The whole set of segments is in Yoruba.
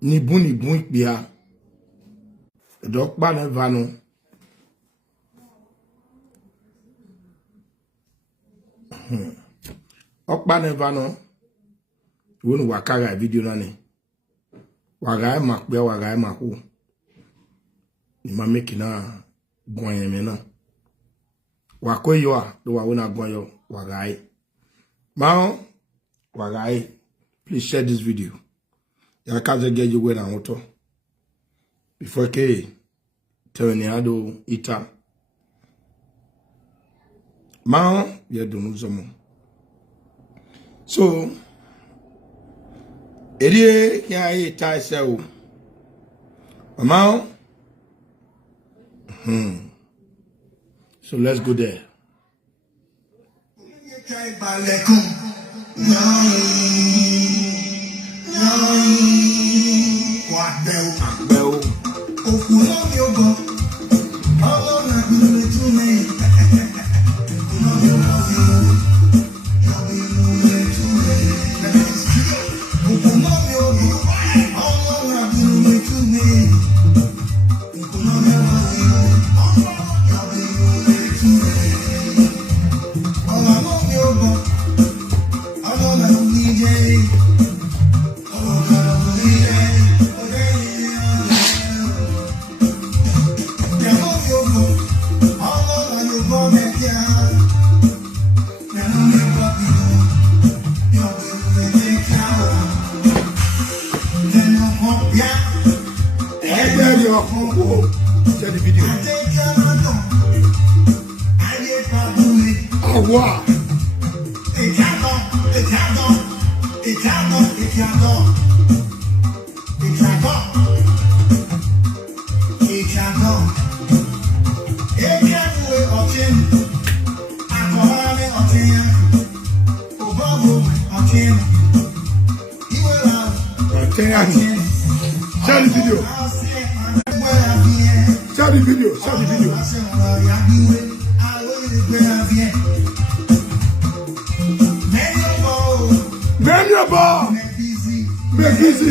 ni bun ikpia. Dok pa ne vano. Okpa ne vano. Wonu wakaga video nani. Wagaye makbe wagaye maku. Ni mameki na gwanyen mena. Wakwe yoa do wawona gwanyo wagaye. Mao wagaye. Please share this video. Yakaze get you when I want to. Before ke tell ni ado ita. Mao ye do nuzomo. So Erie ya ita se o. Mao. So let's go there. Share the video. Wow. Share the video. Share the video. Share the video. Memorable. Make easy.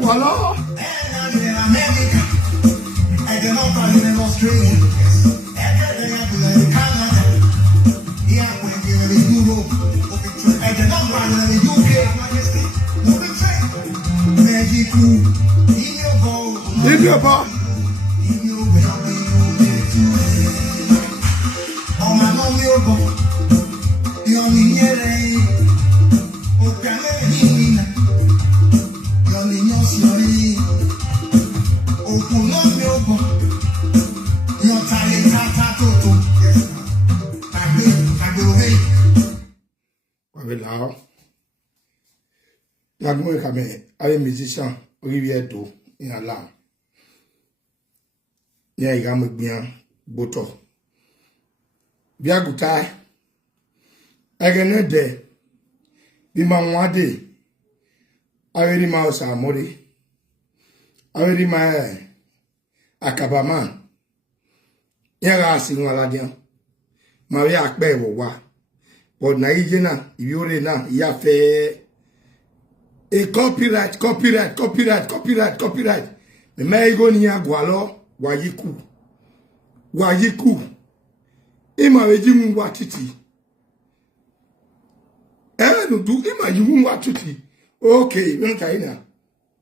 Voilà. Nagwe kame aye musician Olivier Do in alarm. Yeah, you got me boto. Biagutai again de Umenwantv. Already my house amori. Already my akabama. Yeah, sing waladian. Maria akbe wa. But na ijena yore na ya fe a copyright. The may go near Gualo, Wayiku. Ima wejimu watiti. No do ima you watiti. Okay, no taina.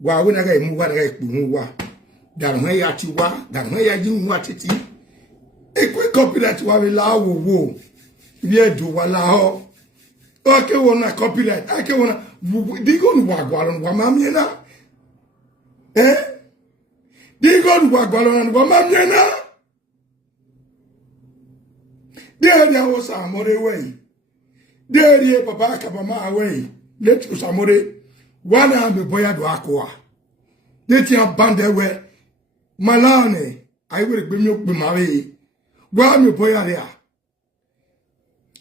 Wa wina ga imu wa ga iku wa. Dan when ya chiwa, dan when ya jimu watiti. A quick copyright wa la wo. Ye do wala ho. Okay, wanna copyright. I can wanna digon wagwaron wa mamiena Di God Wagbalon, Wamamiana. There was a more way. There, Papa Kabama away. Let us amore. One arm be boya do aqua. Let your band away. Malane, I will bring you to marry. One me boya there.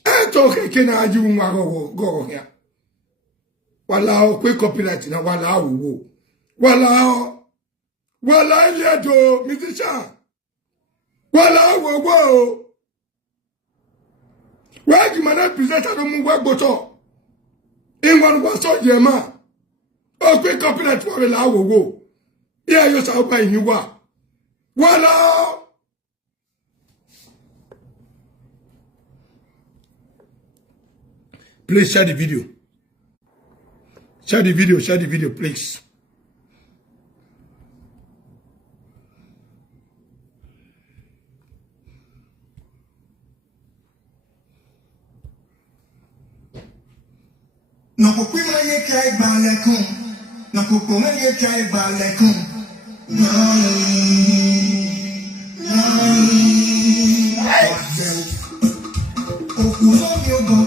I talk a can I do go here. Wahala, quick copyright na wahala wo. Wahala ledo, Mr. Chan. Wahala wo. Why you man present a room work boto? In one was so Yema. Oh, quick copyright for a wo. Here you shall buy you what? Wahala. Please share the video. Share the video, please. No kupima ye kai balekun. No kupima ye kai balekun. No. Okuno yogo.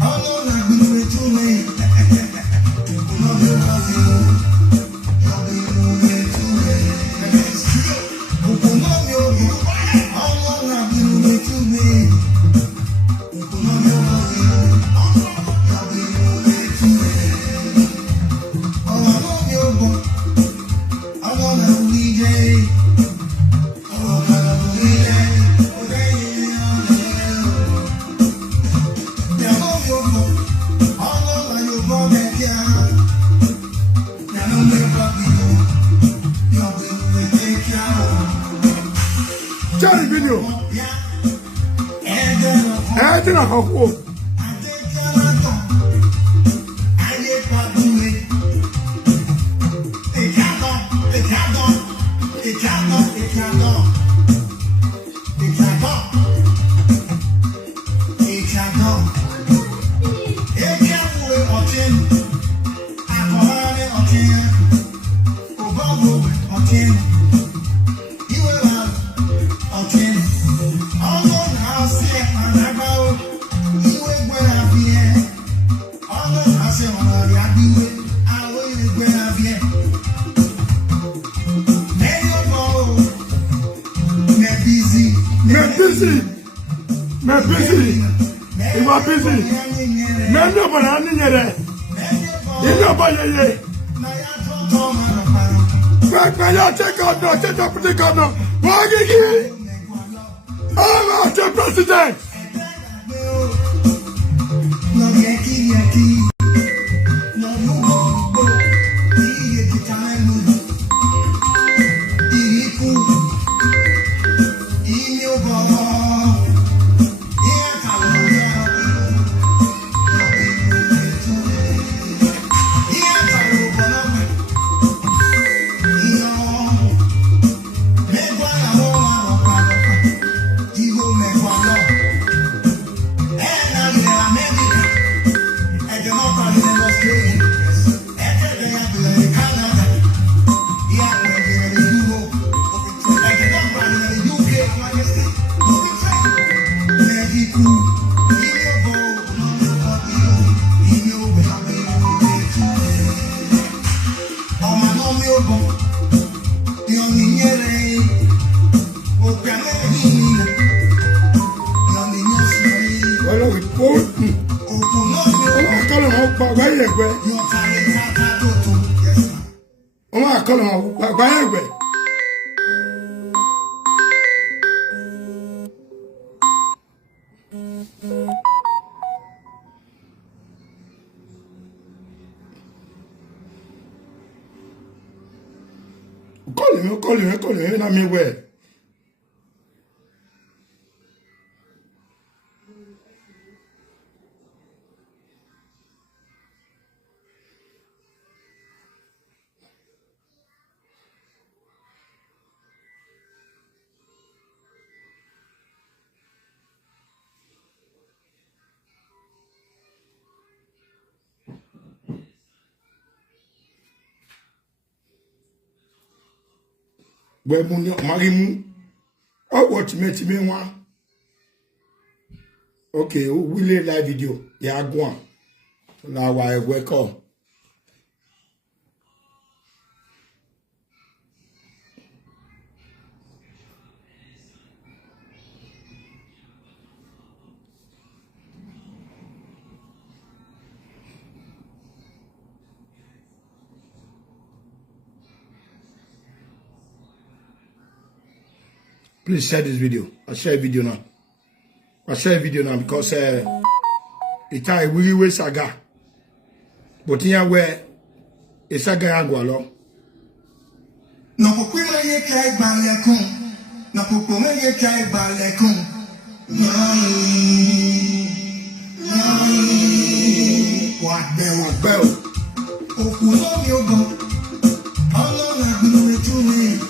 Ano na gbe tu me. Okuno yogo. Okuno yogo. Ano na gbe tu me. Okuno yogo. Share the video. I think I have hope. busy. You are busy. Men no banana yere. You know by ye. But you take out no, take up the gun. Wagigi. Oh, the president. Call him, na me where. Webunyo Marimu. Oh, what me one. Okay, we lay live video. Yeah, go on. Now I wake up. Please share this video. I'll share a video now. I'll share a video now because it's a really saga. But here where a saga agwalo. No kukwila ye kai balekun. No kukwila ye kai balekun. What bell? Okuno mi ogo. Allah na binu etumi.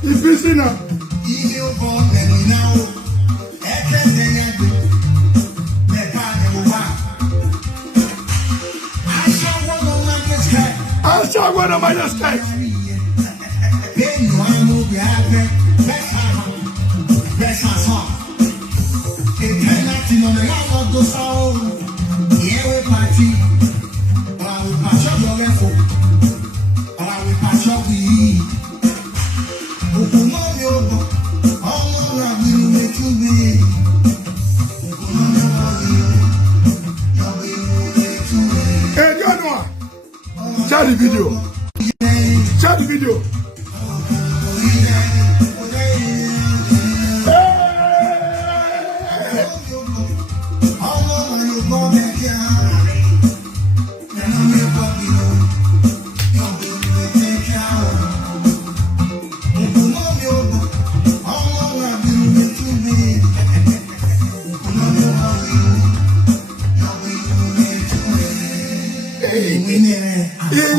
He's busy now. Ebagua na majesty. Share the video. Share the video.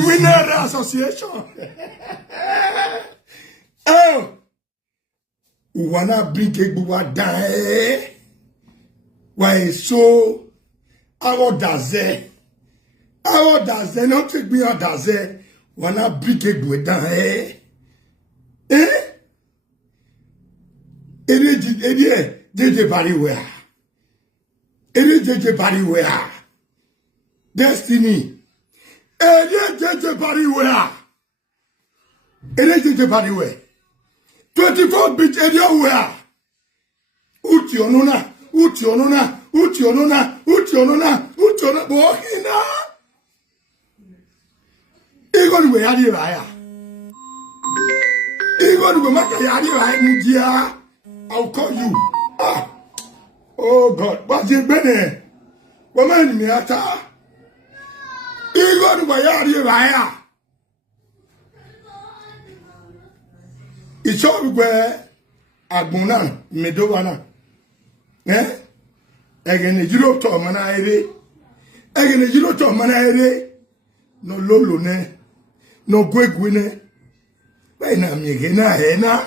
Winner Association. Oh, wanna bring Ebagua down? Why so? How does it? How does it? Not take me out does it? Wanna bring Ebagua down? Eh? It is everywhere. It is everywhere. Destiny. It is everywhere. It is everywhere. 24 bit everywhere. Utionona. Bohina. Even we are here. Even we make a yard, I'll call you. Ah. Oh God, what's it been? Woman, me ata. Even we are here. It's all where Agbona, Medowana. Eh? Again, a Euro to Manaire. Again, a Euro to Manaire. No Lolo, ne. No Gwegwine. When I'm again, Hena.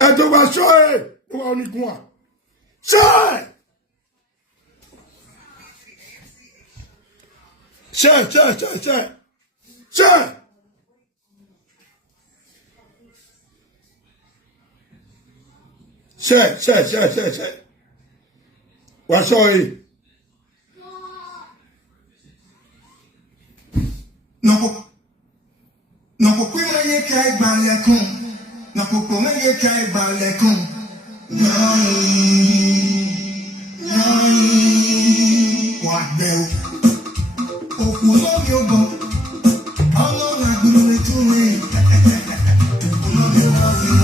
And to was sure. Only one. Sure. Sure. What's sorry? No, we may try balacon. No, we may try balacon. No, what bell? Oh, who love your boat? How long have you been to me? Who love your love you?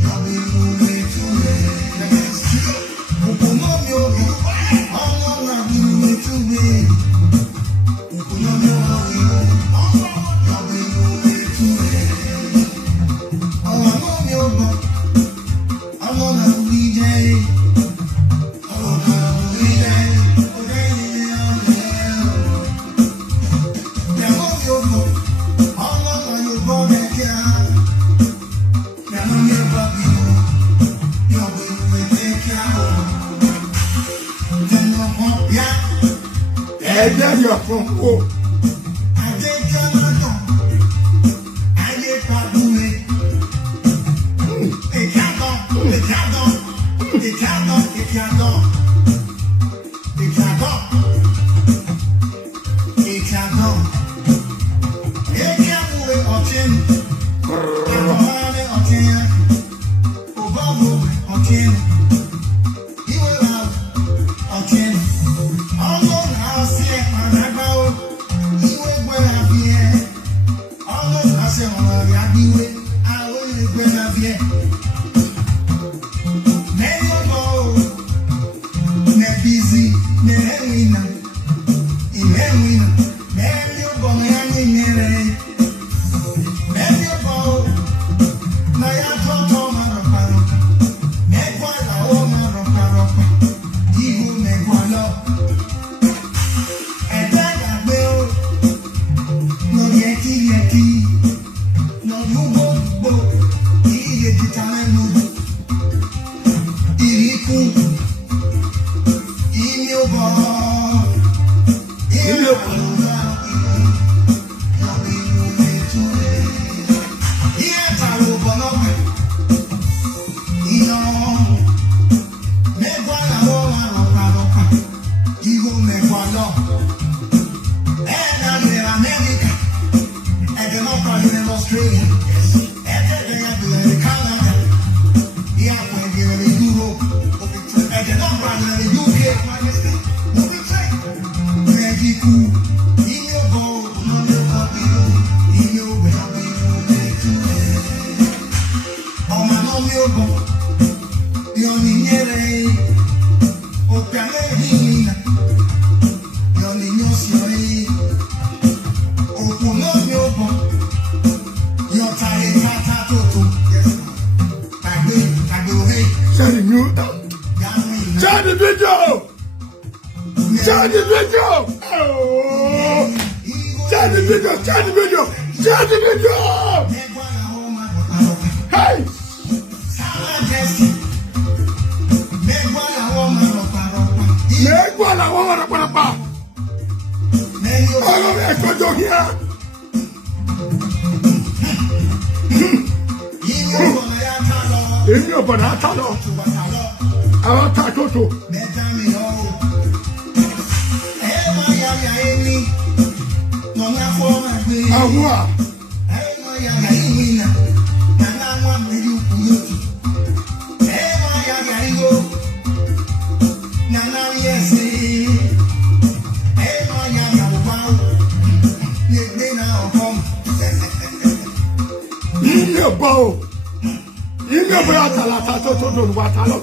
You'll be moving to me. Oh, who love your boat? How long have you been to me? Who love your love you? You'll be moving to me. Oh, I love your boat. I love that DJ. That's your phone. I take your mother. I get what do it. It can't go. Share the video! Share the video! Oh! Share the video! Share the video! Share the video! Hey! Megwa la woman para pa. All of that go here. Inyo bana talo. Awa tatoto. Awa. Inyo bo. Inyo bra tala tatoto do watalo.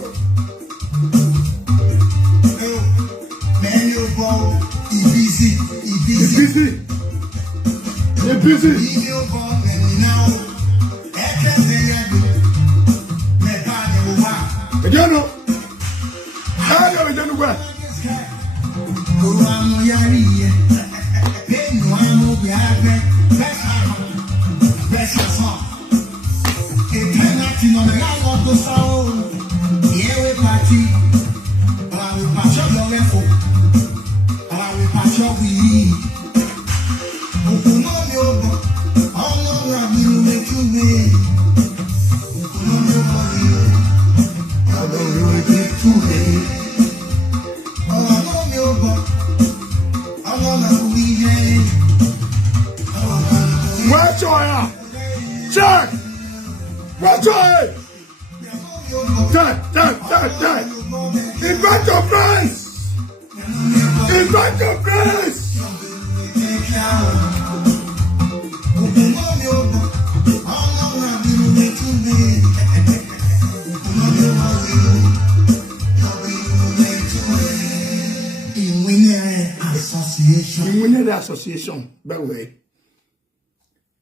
Busy. You know? I don't know where. Check! Watch out! Check! Invite your friends! Invite your friends! Umenwantv association, by the way.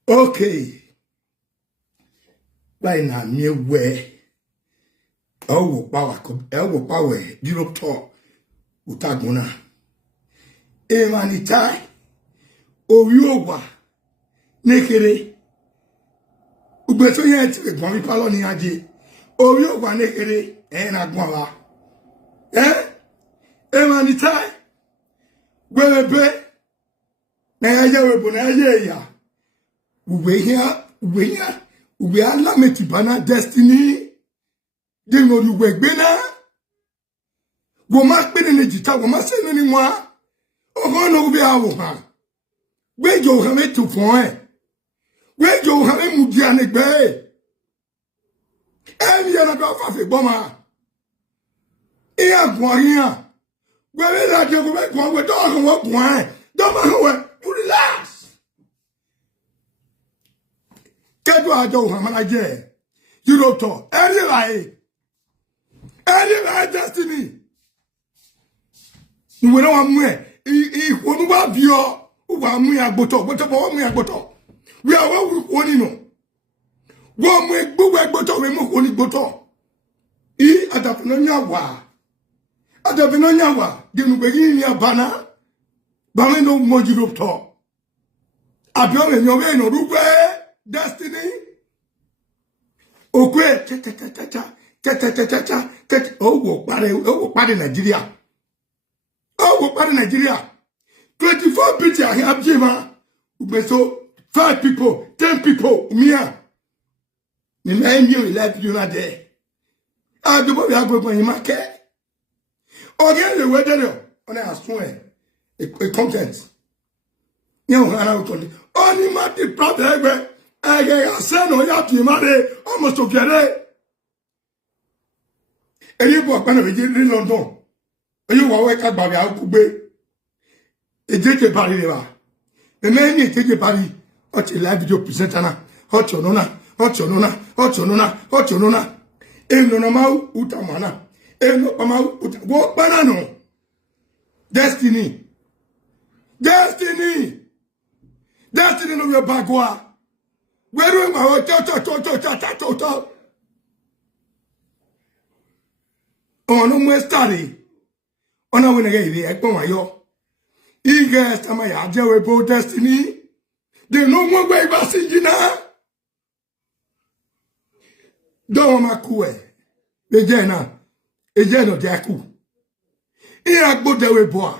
Okay. By now, near where our power, Europe talk, Utagona. Emanita, Orioba, Nekere, Ubeto yet, Gwami Paloni Aji, Orioba Nekere, and Agwala. Emanita, Webe, Naya, we are lamenting bana destiny. They know you work better. Go mark better than Jita, go mark send anymore. Oh, no, be our. Where you have it to point? Where you have a Mudianic Bay? Every other of a bomber. Here, go here. Where is that? You go with dog and walk wine. Don't know you relax. Get what I do, Hamanaje. You don't talk. Any lie destiny. You will know I'm where. He won't have your Ubamu Agboto, whatever one Agboto. We are what we know. One way, Bubagoto, we move on Boto. E Adapinoyawa. Adapinoyawa. Then we begin your banner. Bamino Mojo talk. Abion in your way, no Rube. Destiny. Okay, oh, party Nigeria. Oh, party Nigeria. 24 people I have Jima. So 5 people, 10 people, Mia. The man you left you not there. I do what I go for him. Again, the weather on a swear. A content. You know, only my problem. I said, no, you have to marry almost to get it. And you walk on a London. And you walk at Babia Kube. ejeje bari reba eme ni ejeje bari o ti live video presenter na o ti onona eno na ma utamana eno pa ma go banano destiny no Ebagua where ma o to ono mo study ona we na ge ire egbon ayo ige stama ya jewe bo destiny de no mo gbe ibasinjina do ma ku e eje no de aku ira gbode we bo a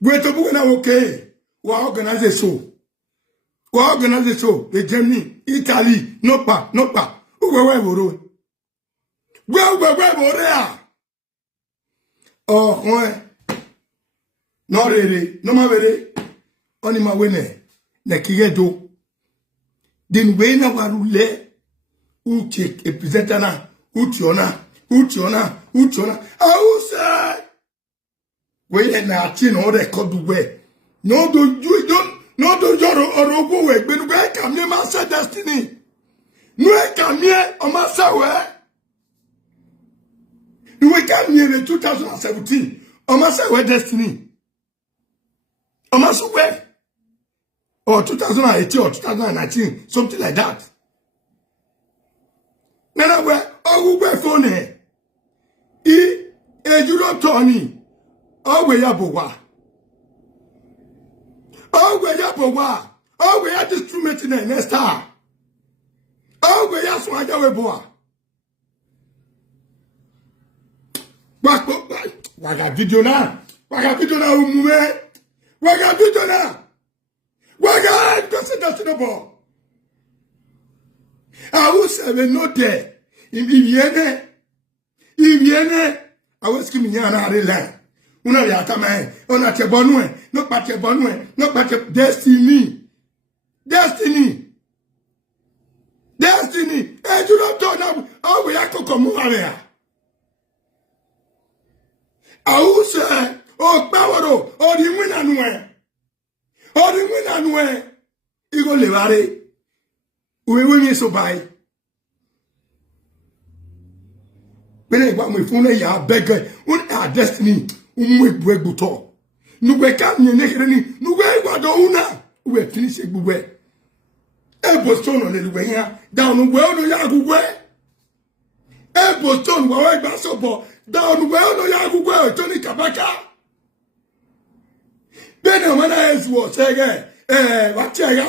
we to bu na okay wa organize so the Germany Italy no pa we boro a oh no rere no ma vere oni ma wene na kigedo din we na warule uche epizetana utiona ausa we na ati no record we no do joro orogo we gbenu we kamie ma sa destiny no e kamie o ma sa we kamie in 2017 o ma sa we destiny o ma so we or 2018 or 2019 something like that nana we ogugbe phone ejuro toni ogwe ya bowa ogwe ya instrument na next time ogwe ya so aja we bowa waga video na umume waga video na waga consider the ball I will say no there if viene I was giving you another line una ya kama ona te bonu no pa destiny e do not turn up oh we are kokomu area I will say oh power oh the win anu igo le bare we so by when I want my phone ya beg un destiny we buto no we can ni nekreni no we gbado una we finish gbugbe e boston on le ya down we no ya gbugbe e boston we gba so bo down we no ya gbugbe to ni kabaka bene mana ezu say what ya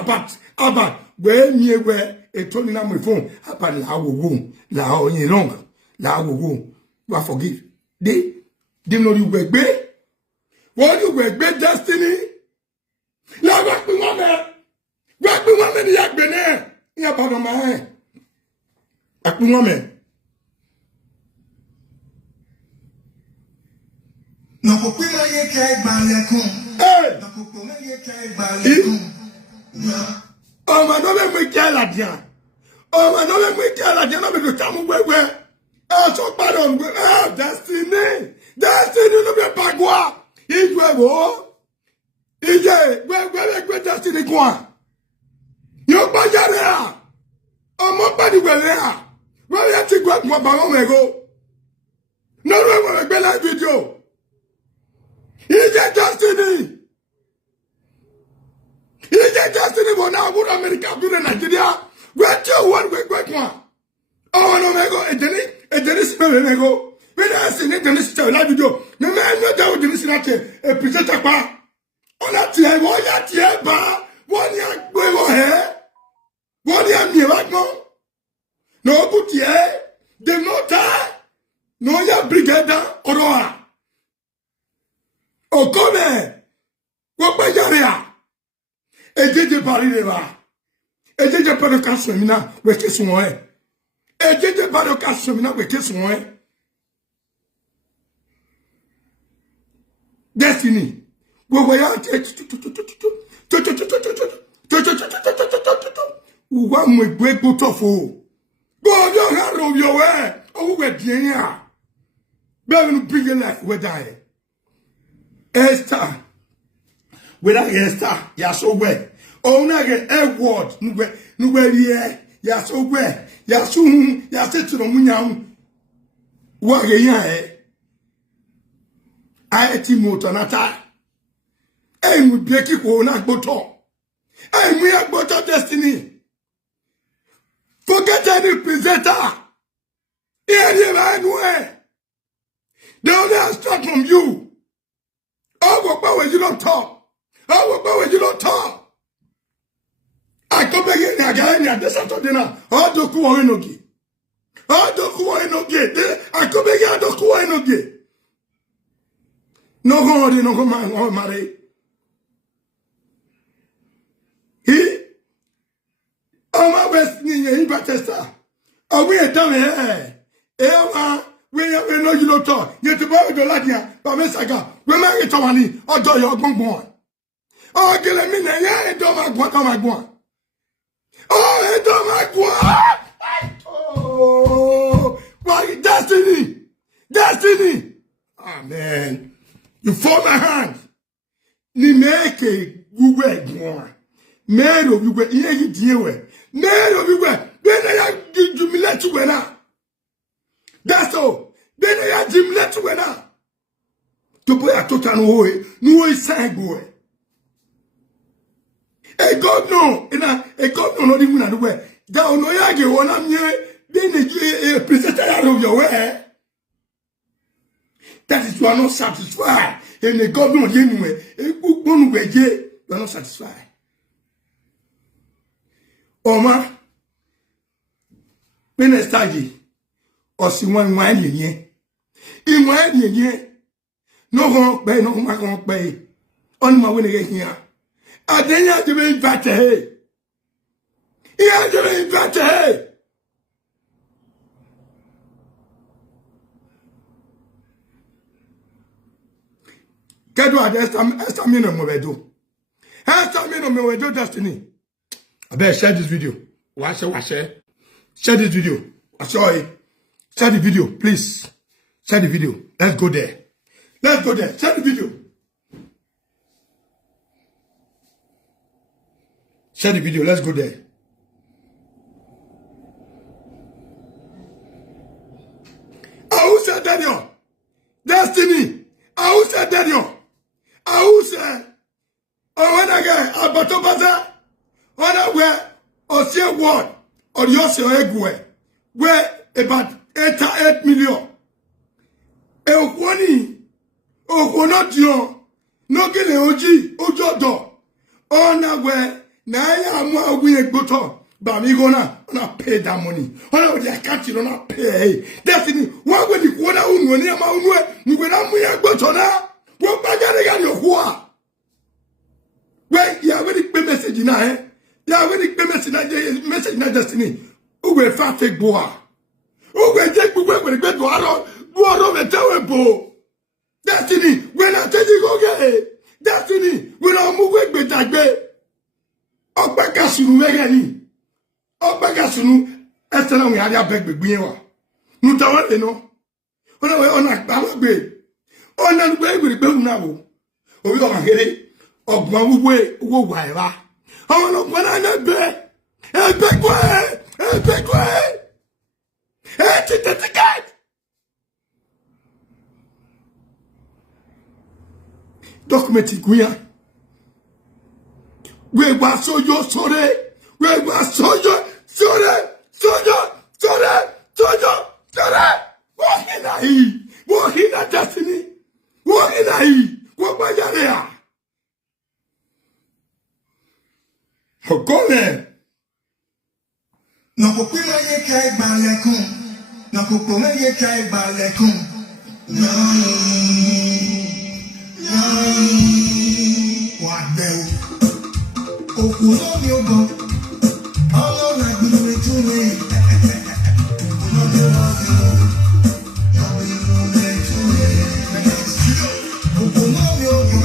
about we mi we e to ni na my phone about la wo la o yin long la wo wa forgive they no you gbegbe what you gbegbe destiny la wa pin wa me ni yagbe ne ya ba ma apin wa me no ko pin ma ye kai gbalekun no ko pin ma ye kai gbalekun o ma no me kai la dia no me do tamu gbegbe so pardon destiny no be Ebagua ijwe wo ije gbe destiny kwa yo ba jare a omo pa di gbele a we ya ti gwa mo ba mo ego no we gbe la video ije destiny bo na wo America do Nigeria we ti wo we gbe kwa oh no mego edeni sibe nego we na se ne deni sibe la video me no da wo deni sinate e presenter pa ona ti e wo ya ti e ba won ya gbe wo he won ya mi wa gbon no buti e de nota no ya brigada oroa o come wo pa jarea ejeje bari le ba ejeje podcast mi na we ke sun wo e ejeje podcast mi na we ke sun wo e destiny gbogbo ya uwa mo egbe gbotofo gbogbo ha ro yo we o we bien ya be nu big life we die Esther. Whether Esther, ya so well. Oh, na get a word. Nube ye. Ya so well. Ya so ya say to the munyam. Wa ge yan I eti moto nata. Mu beki ko na gboto. Mu ya gboto destiny. Forget any presenter. Here man. They only extract from you. Oh, what power you don't talk. Oh, what power you don't talk. I come back in again. This Saturday now. Oh, do ku enogi. Oh, do ku enogi. I come back here. Do ku enogi. No go on. No go man. Oh, marry. He. Oh, my best thing in Batista. Oh, we are done here. We know you don't talk. You to buy the Ladia, but Messaga, we marry to money, or do your bonbon. Oh, get a minute, yeah, don't like what I want. Oh, I don't like what. Oh, why, destiny. Destiny. Oh, man. You form my hand. Ni make a good more. Man of you were here, you deal with. Man of you were, then I give you me let you now. That's all. Then I had him let you now. To play a total no way sang boy. A God no, a God no, not even anywhere. Down no yagi one I'm here, then a presenter out of your way. That is you are not satisfied. And a God no anyway, a book one way, you are not satisfied. Oma, Benestagi. Or si umenwan ye. Umenwan ye. No wrong pay, no wrong pay. On my winning here. I didn't have to be invited. He had to be invited. Get what esta mino movedo. Esta mino movedo destiny. I better share this video. Watch it. Share this video. I saw it. Share the video, please. Share the video. Let's go there. Let's go there. Share the video. Share the video. Let's go there. I said Daniel. Destiny. I said Daniel. I said. Oh, when I get a bottom bazaar. When I wear or see a word or you see a where about 8 million. E okwani. Okwonodio. No gele oji. Ojodo. Ona we. Na ya mwa we egboto. Ba mi gonna pay that money. Ona we dey catch you na pay. Destiny. Wa we di kwona unu ni ama unu e. Ni we na mu egboto na. Wo bagare ga yo ho. We ya we di pe message na ya we di pe message na Destiny. Uwe fa fake boa. Uwe take we gbe do aro me tawe bo. Destiny, when I tell you go get Destiny, when I move we gbe dagbe. Ogbaka sunu mega ni. Ogbaka sunu estela we ari abeg gbe yen wa. Nu tawo le no. Ona we ona gba wa gbe. Ona gbe gbe una wo. Obi o ma kere ogbon wo wa era. Awon lo gba na be. Ebagua. Documented Guya. We were sojo sore. We were sojo sore. Wahina Destiny. Wahina. Wabajarea. Hogone. No kupima ye kai balekun. No kupima ye kai balekun. No. What the? Okuno mi ogo. All na gbinu to me. Okuno mi ogo. Okuno mi ogo.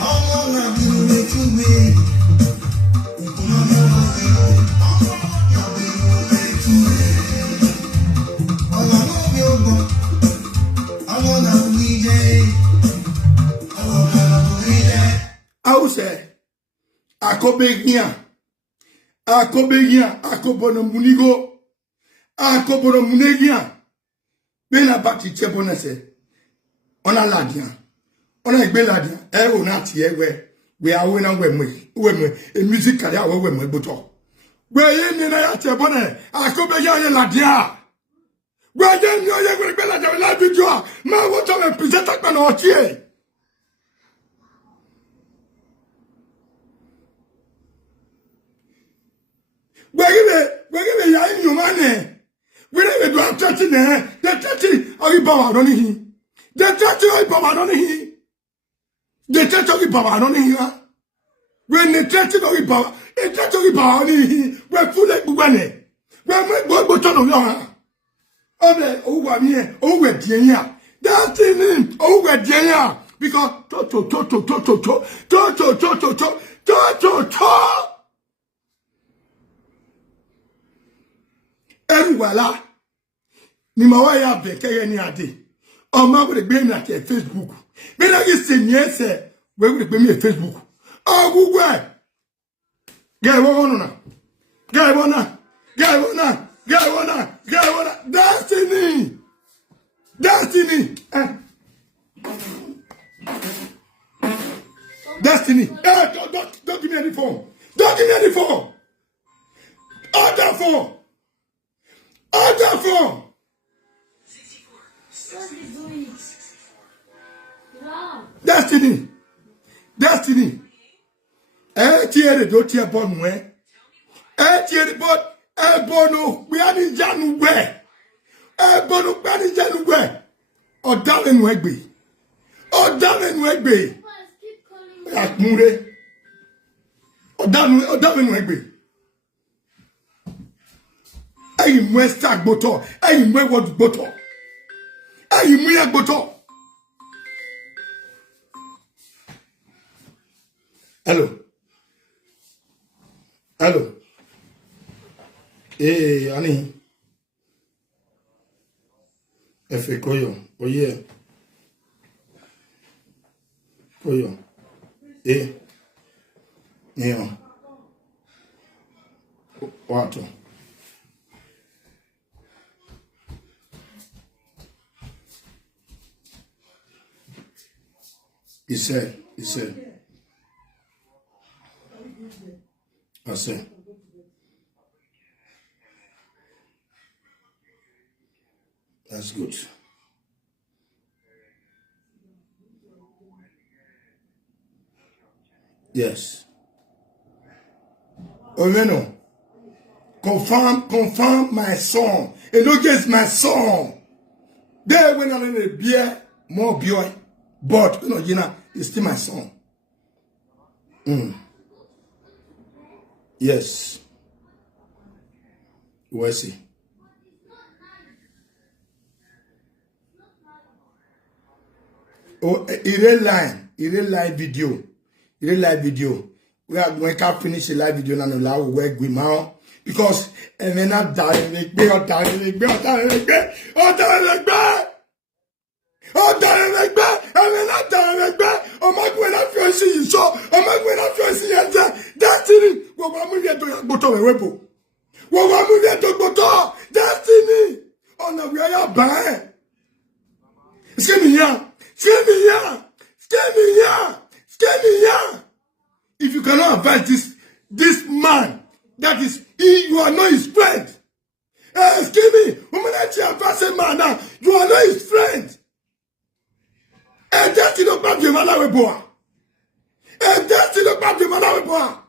All na gbinu to me. Okuno mi ogo. All na we day. I say, Akobegia, Akobono Munigo, Akobono Munegia, Bena Bati Chebonese, on a Ladian, on a Beladian, Nati, we are women, a music career, women, but where in the Chabone, Akobegia Ladia. Where then you're going to be like a live video, my water and present at my here. Where you in your money? Where you are touching there, the touching of the power on him. The touching of the power on him. The touch of the power on him. When the touching of the power, the touch of the power on him, we're full of money. We're going to turn on. Oh, we're Jenya. That's in oh, we're Jenya. Because and voila, ni mawaya beke ni ade. O ma go be na ke Facebook. Me na gi senye se we go be me Facebook. O gugwe. Get one na. Get one na. Get one na. Get one na. Get one na. Destiny. Destiny. Destiny. Don't give me any phone. Don't give me any phone. Other phone. Other phone. Destiny. Destiny. Tiere do tie bon we. Tiere bot bono we ani janu we. Bono we ani janu we. Odalen we gbe. Odalen we gbe. Akmure. Odalen we gbe. Ayi mwe stag boto, ayi mwe word boto, ayi mwe boto. Hello. Hello. Ani. Efe koyo, oye. Koyo. Neo. Wato. He said. I said. That's good. Yes. Omeno. Confirm my song. And look at my song. There when I'm in a beer, more beer. But, it's still my song. Yes. Where is he? Oh, live video. We are going to finish the live video and allow work with now. Because, and then I'm dying, Destiny. Oh no, we are bad. Scare me here. If you cannot advise this man, that is, you are not his friend. Excuse me, advise man now, you are not his friend. And that's the problem, Malawi boy. And that's the problem, Malawi boy.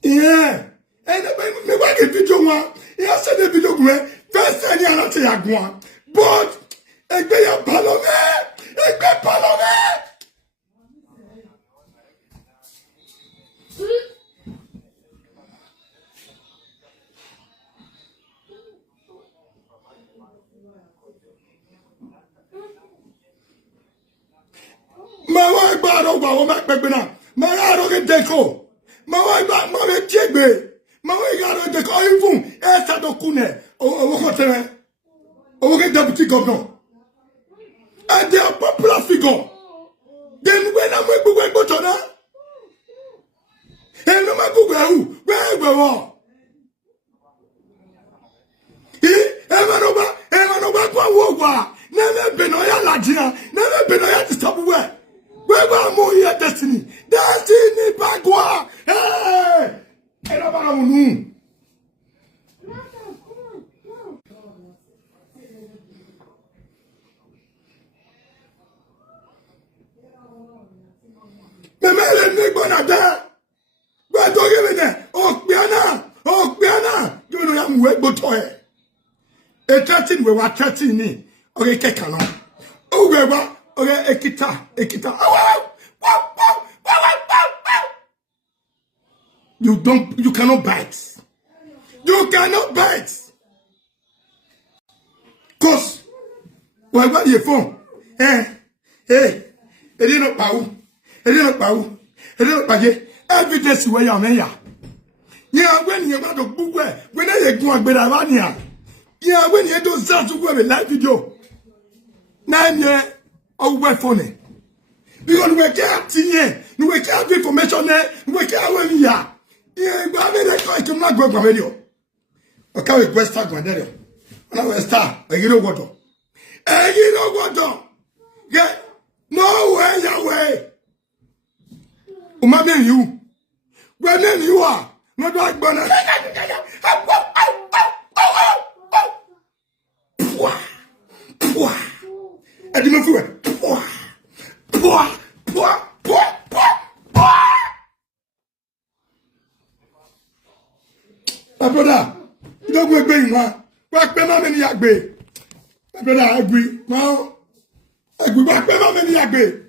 Yeah. And me wa get video one. He said the video go. First time you not say agwan. But egbe ya palome. Ma wa gba ro gba wo ma pepe na. Ma ra ro ke deko. Ma wa gba ma me jegbe. Ma wa ga ro deko even esa do kune o hotel o deputy governor and they are popular figure then when am we go to na e no ma go where wo Emanoba kwa wogwa never been oya lajina never been oya disturb where mo your destiny Ebagua hey Eraba unu memele negbo na da gba to gele ne okpiana you know am we gbo to e 13 we were 13 ni okay keka no o we wa okay ekita you cannot bite cause why your phone it didn't pay evidence where you are yeah when you about to book when I go and be yeah, when you do start to go a live video, 9 years of phone. Because we can't see we can't information there, we can't when we are. Yeah, but I can not go video. Okay, we quest tag one there. When I was star, you know what? Yeah, no way, Yahweh. Umame you. When then you are, not like banana. I didn't feel it. My brother, you don't go back, man. Back payment many yagbe. My brother, I agree. Now, I agree. Back payment many yagbe.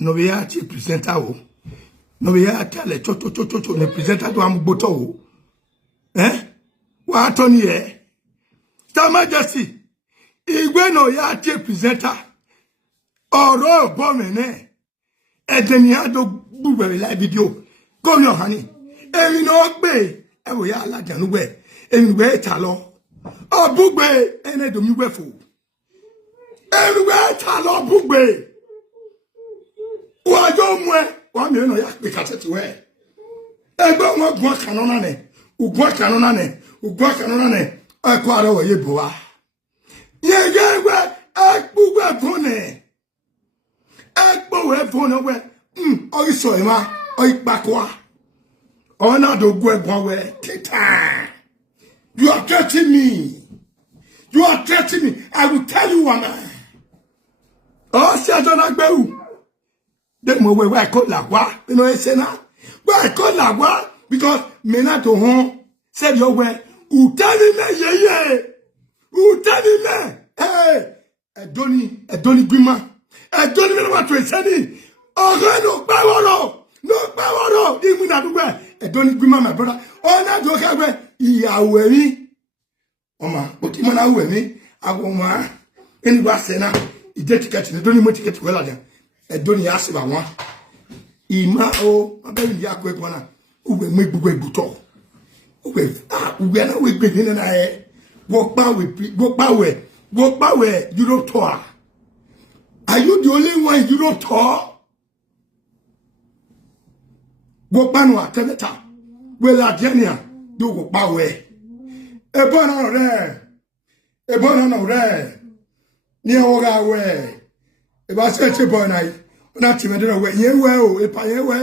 No be ya ti presenter o. No be ya tell cho ne presenter to am gboto o. Wa to ni e. Sir Majesty. Igwe no ya ti presenter. Oro bo me ne. Edeni ado bugbe live video. Go your honey. Emi no gbe. E wo ya alajan gbe. Emi gbe ta lo. Obugbe ene do mi gbe fo. Emi gbe ta lo bugbe. Wajo mwe wa mi no ya pe kaseti we egbe won gun kanona ne ugun kanona ne akwa ara wo yebo wa ye we akpugbe fone akpo we fone we o so ima o ipakwa ona do gu egbon we tita you are threatening me I will tell you one o se adona gbewu then mo we call lagwa you know say na why call lagwa because me na to hon said your way u tell me ye hey edoni gbima edoni me wa to se ni ore no paworo imu na dugbe edoni gbima my brother o na do ka gbe iyawo mi o ma bo ti mo na wo mi awo ma eni wa se na ide ticket ni doni mo ticket wela dia edoni yasiba won ima o abeli yakwe kona ugbe megbugbe buto ugbe na we gbe ni na e go pa we Europe tour. Are you the only one in Europe tour? Go panu ateneta. We la genia. Do go power. Ebona re. Ebona no re. Ni oga we. Eba se che boy na. Na ti me do we. Yen we o. Epa yen we.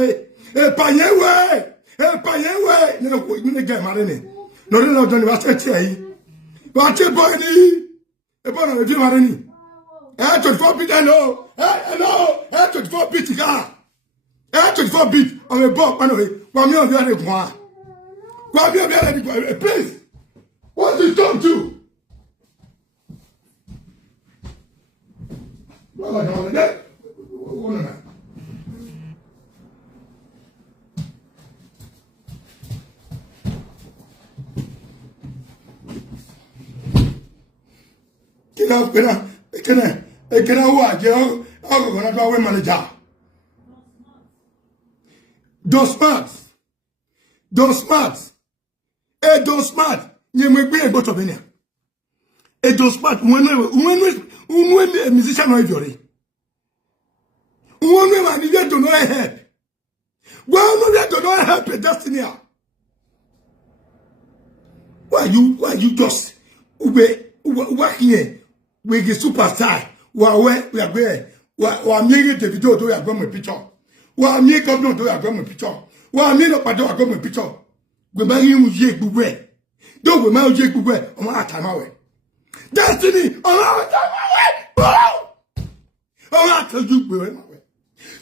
Epa yen we. Epa yen we. Na ko ni ga mare ni. No re no do ni ba se che yi. Ba che boy ni. Ebona re fi mare ni. 24 bit hello. Hello. 24 bit ga. 24 bit on a book, please. What is done to? Don't smart. Don't smart. Don't smart. You may be able to be there. Don't smart. When a musician or injury. When man need to know help. Well, no need to know help a destiny. Why you just work here with the superstar? We are there. We are making the video to your my picture. Wa mi governor do agbo picture. Wa mi no pado agbo picture. Gbe ma yin uje gbugbe. Do gbe ma uje gbugbe o ma atama we. Destiny o ma atama we. O ma toju gbe we ma we.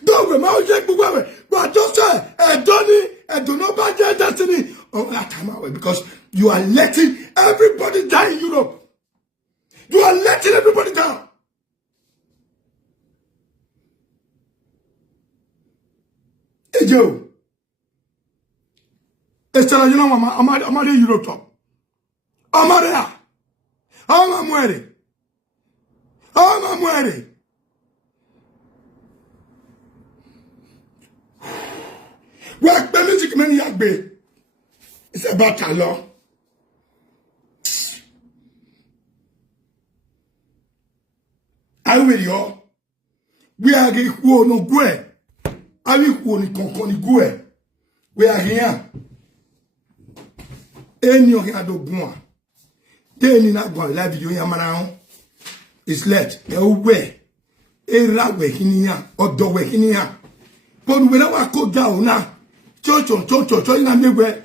Do gbe ma uje gbugbe we. But just say do not buy destiny o ma atama we because you are letting everybody down in Europe. You are letting everybody down. Joe, it's telling you know, I'm a Euro top. I'm ready. I'm ready. Work the music man yagbe. It's about a law. I will yo. We are going to no go. Ali kuoni konkoni gue. We are here. Eni ohi adogwa. Deni na gwa la video yamana. It's late. E uwe. E ragwe hiniya. Odowe hiniya. Pon we na wa ko ga ona. Cho ina megwe.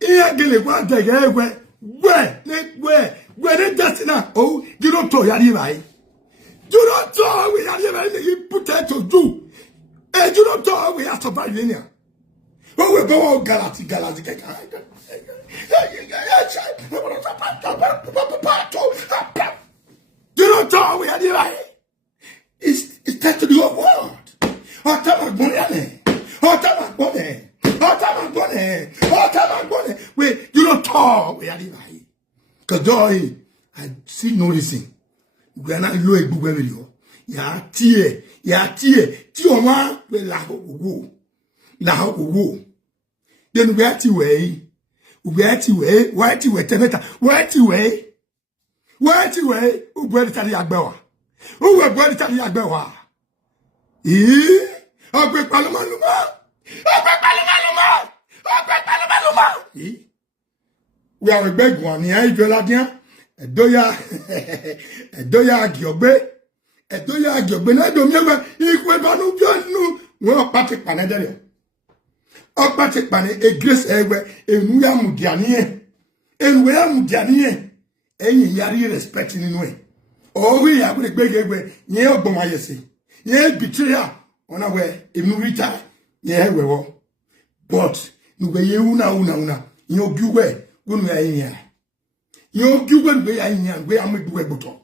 Iya gele kwa dege egwe. Gwe ne destina. Oh, you don't to yari bai. You don't to we yari bai. You put it to do. And you don't talk, we have to buy linear. But we're going Galati. You don't talk, we are the it's time to do a word. Wait, you don't talk, we are the because joy, I see no reason. We are not low a book video. Ya tie ti o wa we la wo then we ati we teneta we ati we u gbe tari agbewa u we gbe tari agbewa ogbe paluma we are begwan ni ijo ladian edoya agiogbe Edoya agbe na do miwa ikwe banu bionu won pati panedere o pati pane e grace egbe enu ya mudiani eyin yari respect ninu e o wi ya gbe gbegbe yen ogbon ayese yen betrayal ona we enu rita yen wewo but nu be ye una yen ogiwe gunu ya yin yen ogiwe gbe ya yin gbe amegbu egboto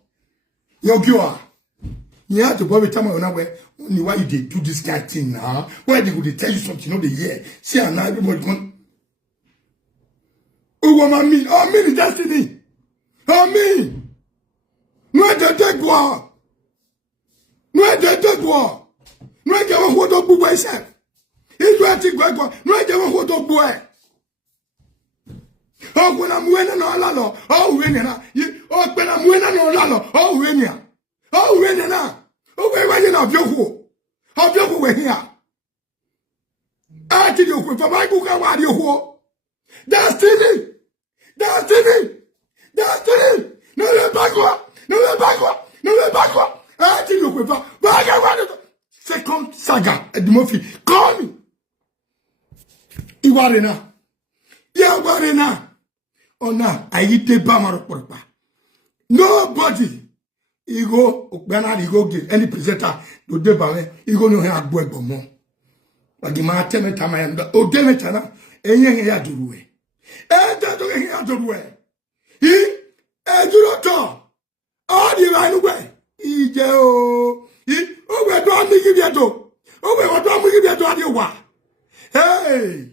yen ogiwa. You have to go with someone where only why you do this kind of thing now. Why they would tell you something, you know, the year. See, and now everybody going. Oh, what I mean? Oh, me, the destiny. Oh, me. No, the dead war. No, the dead war. No, the one who don't do myself. He's going to go. No, the one who don't do it. Oh, when I'm winning all along. Oh, winning. Oh, when I'm winning all along. Oh, winning. Oh, winning now. Oh, where are you now? Of your who we here. Ati di okwe papa ku ka wa di ho. Destiny. No Ebagua. Ati di okwe papa. Ba ga wa di. Second saga Edmofi. Call me. Iwarena. Ya warena. Ona ayite ba maroporpa. Nobody. Igo okbana igo give any presenter do de ba me. Igo no he agbo egbomo. Bagima teme tamayanda. O deme chana. Enye ya duruwe. Enta to he ya duruwe. He eduroto. All the right way. Ije o. He o we do mi give yato. O we do mi give yato adi wa. Hey.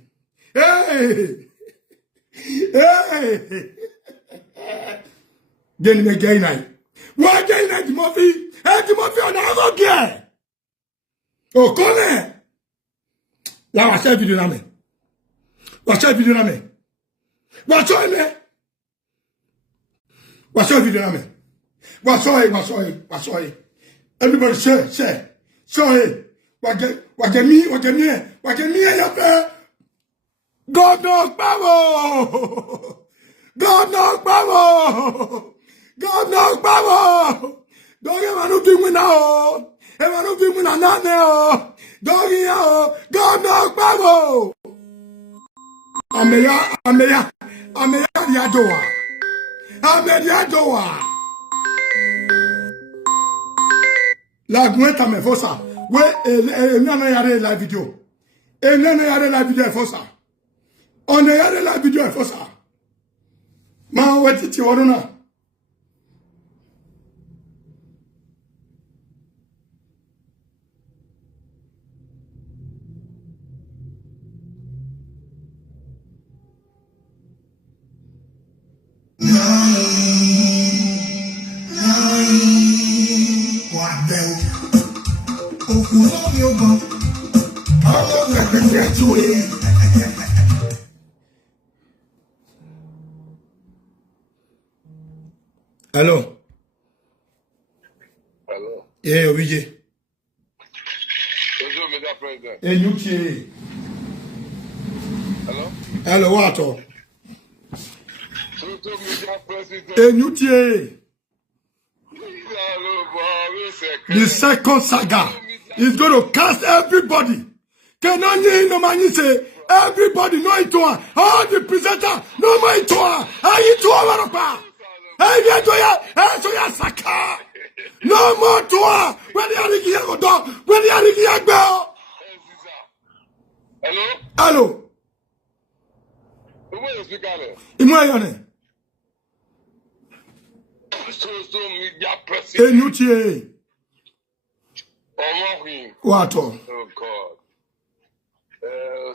Then me gay night. Why gay night Timothy? Hey Timothy on the gear. Oh come. La wa share video na me. Watch video na me. Watch video na me. Watch it. Everybody share. Show it. Watch me ya fe. God knows power. Don't get manu fi win now. E manu fi win na ne o. Don't get o. God knows power. Ameya di adowa. La gwenta me fosa. We nana yare la video. Nana yare la video fosa. On the other live video for ça. Ma weti ti woduna. Hello. Yeah, Obije. Bonjour, Mr. President. Hey, UTA. Hello, what? Mr. President. Hey, UTA. The second saga is going to cast everybody. Can only no man say everybody know it to her. All the presenter no man to her. I to her. I get to ya. So ya saka. No more to her. When the other go down. When the other go. Hello. Who is speaking? Imwayone. So media president. Enutie. What? Oh God.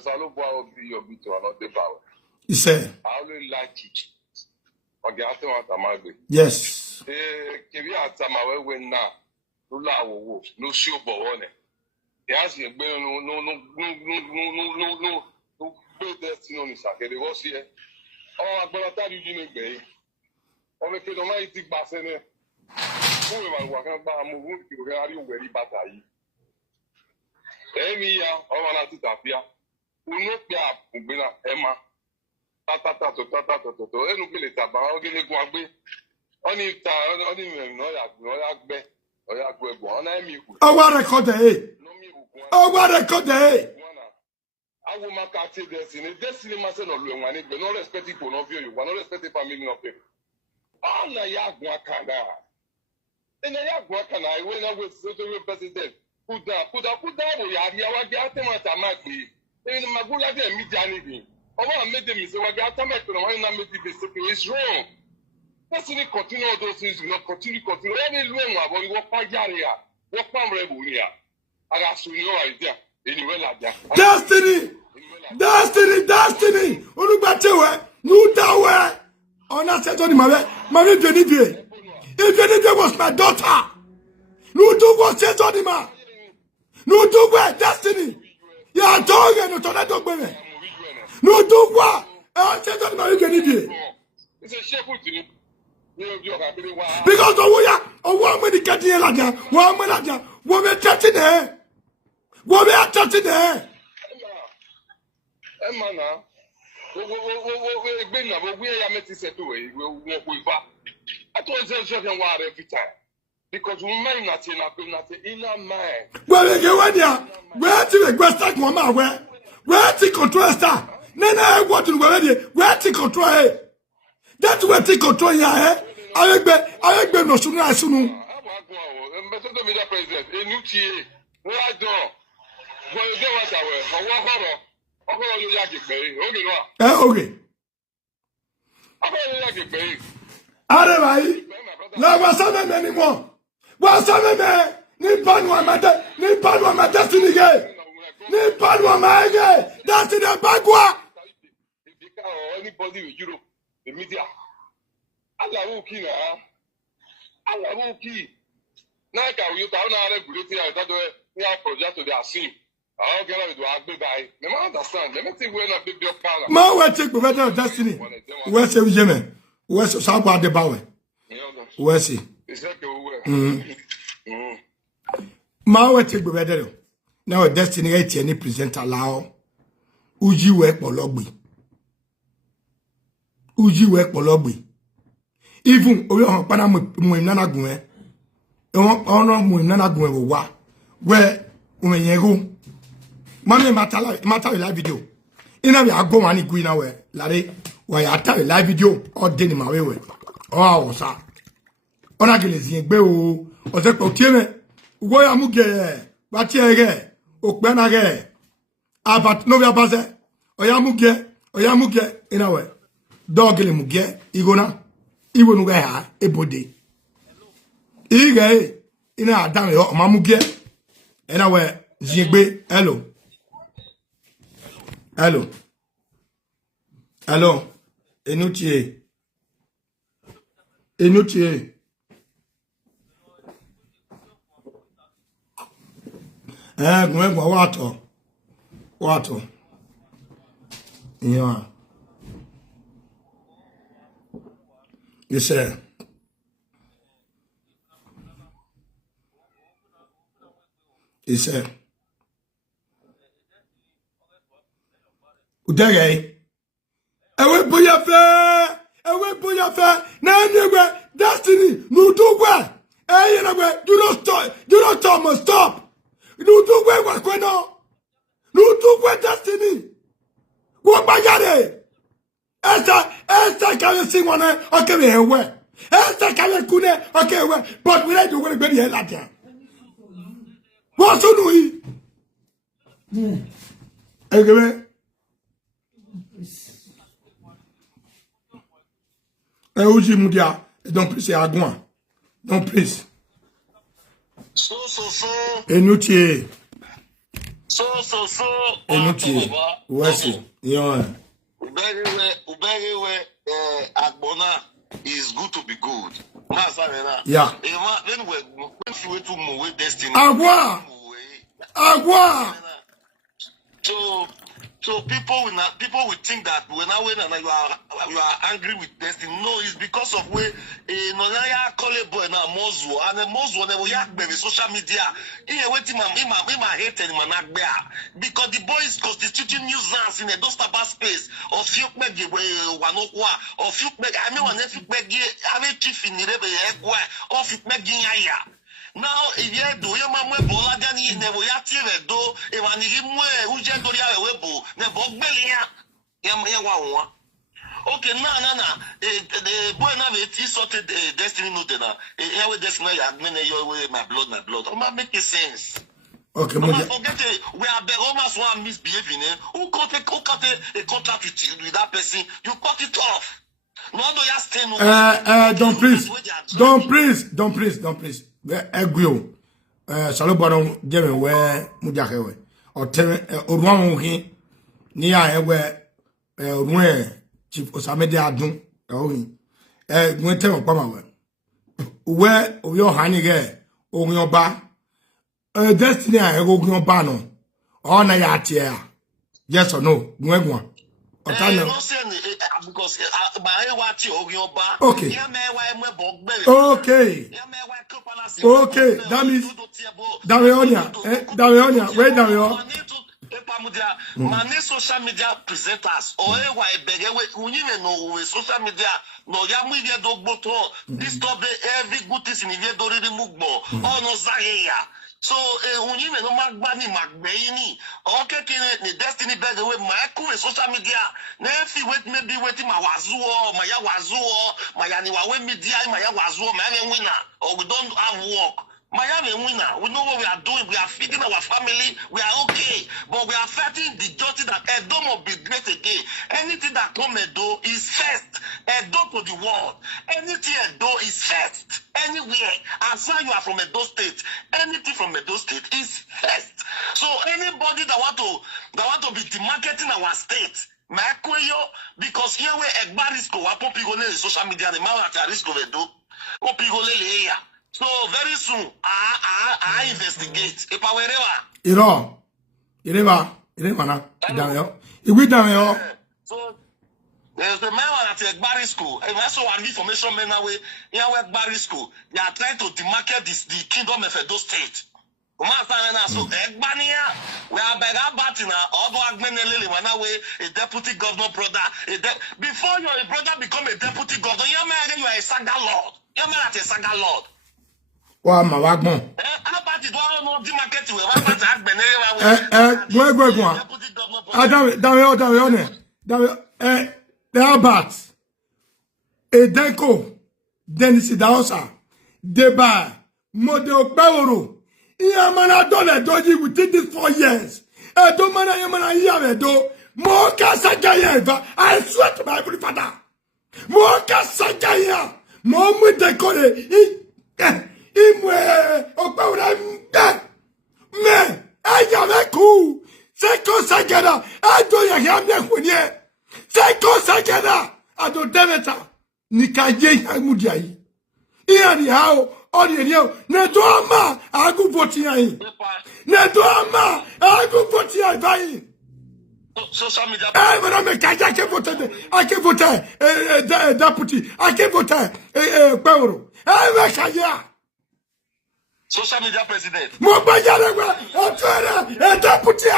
Salubwa will be your bit or not the power. He said. I only like it. Okay, after what am I? Yes. If you have some when now, no show but one. Yes, you no destiny. They was here. Oh, I'm going to tell you, Jimmy. On the kid of my thick basin. Who am I walking about? Moving to the area where he battered. Emi ya ọwa na titapia unu pia ubina ema tata enu kele taba ogele gun agbe oni ta oni no ya gbe o ya gbe egun ona emi ku Owa record no mi ogun Owa record awu maka ti destiny ma se no lu enwa ni gbe no respect people no view you no respect family no people ona ya gun akanda ena ya gun akanda iwe na we so to president Put down. We are here. We are going to make it. In Magula, they are meeting. I want to make them say, we are going to make it. It's wrong. Let's continue all those things. We will continue. Any long one, we will fight here. We will fight here. I got to know idea. Anyway, like that. Destiny. Olubatewe. Nudawe. Ona said to the Marie Denivie. If Denivie was my daughter. Nudu was said to the man. No do what destiny. Ya toge no tona to gbe. No do what. Se to ma ri ni. It's a shepherd to me. Because owo me di kati la ja. Wo me la ja. Wo me tati de. Wo me atati de. Emana. I told you something every time. Because women not in a man. Well, you went there. Where to the West Mama? Where to control star? Nana, what to where to control it? That's where to control ya. I beg no sooner as soon. Ambassador President, a new tea. Right door. Well, you get what I will. Okay. Alright. Now what's on me anymore? What's on me? Ni panwa my destiny gay. Ni panwa my gay. That's in Ebagua. Anybody with Europe, the media. Allah key. Allah key. Now can you tell now regulating that we are project to their sim. I'll get it to agree by. Let me understand. Let me think when a big deal power. Ma we take professional destiny. Where say we jeme? Where so Sagwa de bawe? Where see? Ma we take professional. Now destiny get any presenter lao. Uji work pologbi. Uji work pologbi. Even oyo han pana mu nana gun e. Ono mu nana gun e wo wa. Where umenyego Mami mata live video. Ina we ago mani gui na we. Lare wa ya ta live video o de ni ma we. Oh sa. Ona gele zin gbe o. O se po tie me. Wo ya mu ge. Ba tie ge. O pe na ge. Abat no we abaze. O ya mu ge. Ina we. Do gele mu ge. Igona. Iwo nu ga ha ebode. Ige ina adam yo ma mu ge. Ina we zin gbe. Hello. Enutier. Wato. Yeah. Yes, sir. Udege. Ewe boya fe. Na anyway, destiny. No do well. Do not stop. No do well what no. No do well destiny. What bagare? Esta can sing one okay we we. Esta can kune okay we. But we like to go be here later. What so do we? Okay. Uji mudia, don't please agua. Don't please. So. Enutier. So. Enutier. What's yeah. Uberiwe, Agbona is good to be good. Yeah. When we to move destiny. Agua. So people will think that when you are angry with destiny. No, it's because of where Nonaya Kolebo and Mozu and the Mozu never yak baby social media. Here waiting my hate and because the boy is constituting nuisance in a dostaba space or few megi wanokwa or few megi I mean one if megi have chief in the or few megi yaya. Now, if you do your mamma bola dani never yati do if I need him where Uja Doria Webo, never Belia Yamawa. Okay, no. The boy now it is sorted destiny notena. Here destiny admin your way my blood. Oh, make sense. Okay, forget it. We are the almost one misbehaving. Who cut a contract with that person? You cut it off. No, don't please. Egwio salobono jeme we mujakewe o tere orwan hin ni ya ewe orun chief osamede adun ohin gwen te opa ma we oyo hanige ohun oba destiny a ohun oba no ona ya tie yes or no gwen because okay. That means Darionia, wait Dario. Many social media presenters or social media no yamuye do boto disturb every good thing in the do mugbo oh no zaya. So unime no magbani magbeini okay kine the destiny beg away my social media na fi wait maybe waiting my wazuo my aniwa media my wazuo my winner or we don't have work. Miami winner. We know what we are doing. We are feeding our family. We are okay. But we are fighting the justice that Edo must be great again. Anything that come Edo is first. Edo to the world. Anything Edo is first. Anywhere. As far as you are from Edo State, anything from Edo State is first. So anybody that want to be demarketing our state, because here we Egbarisco, social media, the man at risk of Edo. So very soon, I investigate. If I were Ireva, Daniel. We Daniel. So there's the man at Ekbari school. And also an information man away in Ekbari school. They are trying to demarcate the kingdom of Edo State. So Ekbania, we are by that batting although Agmenelili when away a deputy governor brother. Before you're a brother become a deputy governor, you are a saga lord. You're not a saga lord. Wa ma wa gbon. Albert Edenko Denis Daosa Deba Model Paworo Iyamana dole doji within these 4 years. Edo mana yamana yamedo mo ka sagaya eva. I swear to my holy father. Mo ka sagaya mo mu dekore Imwe Opawra me ayameku Seko sagara ado yamya kunye Seko sagara ado demeta nikaje yamudiai Iani hao ori niyo nedo ama agu voti ai nedo ama agu voti ai bai social media but I'm a kaja ke vote I can vote deputy I can vote Pauro I kaja social media president. Mobayare Otwere deputy.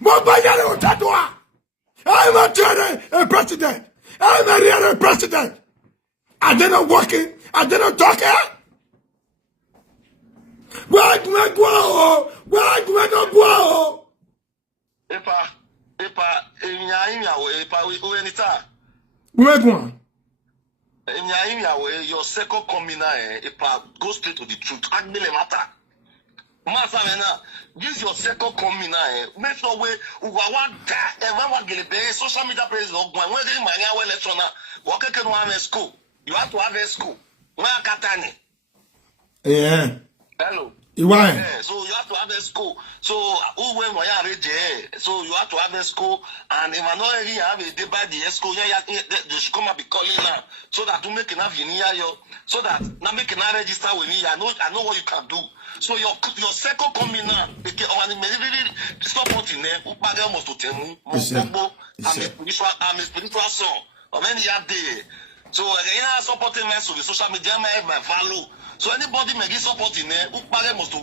Mobayare Otadwa. I'm a president. I'm a real president. I didn't working. I didn't talk here. Why do I go? Why do I not go? Where go? Your second coming go straight to the truth. This your second coming make sure we social media president school. You have to have a school. Yeah. Hello. Why? So you have to have a school. So who when we are ready? So you have to have a school, and if I not already have a day by the school, they should come and be calling now, so that to make enough in here, so that now make enough register with me. I know what you can do. So your second coming now, stop putting there. Almost to tell me, I'm a spiritual son. Or many are there. So again, supporting me so the social media may have my value. So anybody may get support in there, almost to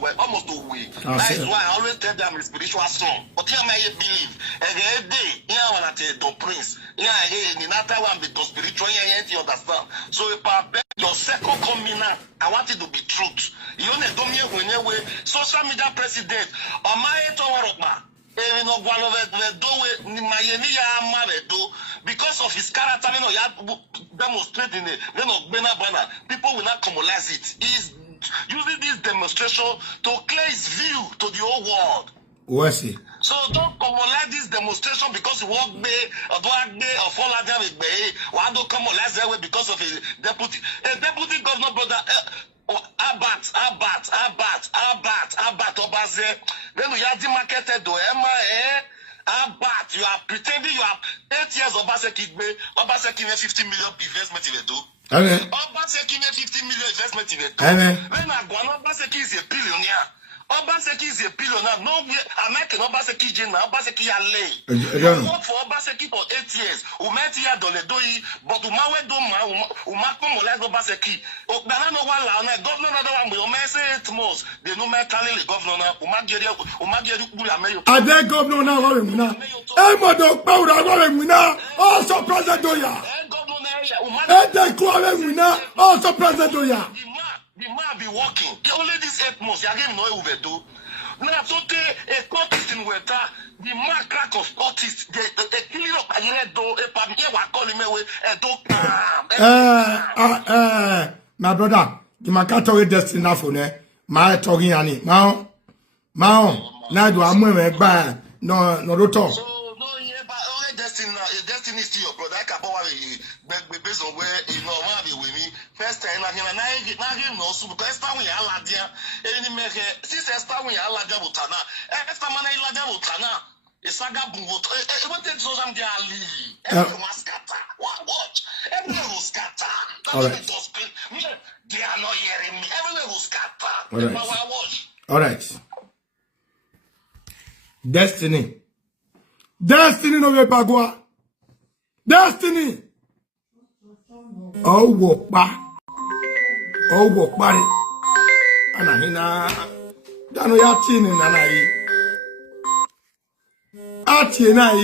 win. That is why I always tell them I'm a spiritual son. But here may believe. Every day, here when I tell the prince, here in that one be spiritual, you understand. So if I bet your second coming now, I want it to be truth. You don't know when you social media president, or my because of his character, demonstrating it, people will not commonize it. He's using this demonstration to clear his view to the whole world. What's it? So don't commonize this demonstration because he walk bay or fall out there with bay. Why don't commonize that way because of a deputy governor brother? Abat Obaze. Then we have demarcated to Abat, you are pretending you have 8 years of Obaseki 50 million investment in the do. Obaseki 50 million investment in the do. When Obaseki is a billionaire. Obaseki is a pillar now. No, American Obaseki Jina, Obaseki Yale. Again. Work for Obaseki for 8 years. Umeti ya doledoi, but Umawe Doma, Umako Molaz Obaseki. Okdana no Wahala, governor another one, but Omese 8 months. They no matter the governor, Umageri Ulameyo. Are they governor now? Emodo Paura Wina, also President Doya. And they call him Wina, also President Doya. The man be working. Only these 8 months, you again know what we do. Now, so a cultist in Weta, the man crack of cultists, they killing up a year do, a pamia, what call him away, a dog. My brother, the Makato destiny now for ne. My talking Annie. Mao, now do I move by no rotor. So, no, yeah, but only destiny is still your brother. I can't based on where you know with me. First time I him no so because first time we all dia any make since first time we all dia butana first time na ila dia butana isaga bungo e want to so some dia ali everyone scatter one watch everyone will scatter all right they are not hearing me everyone will scatter all right destiny no Ebagua destiny oh walk by Anahina Dano Yatin and Anai Atienai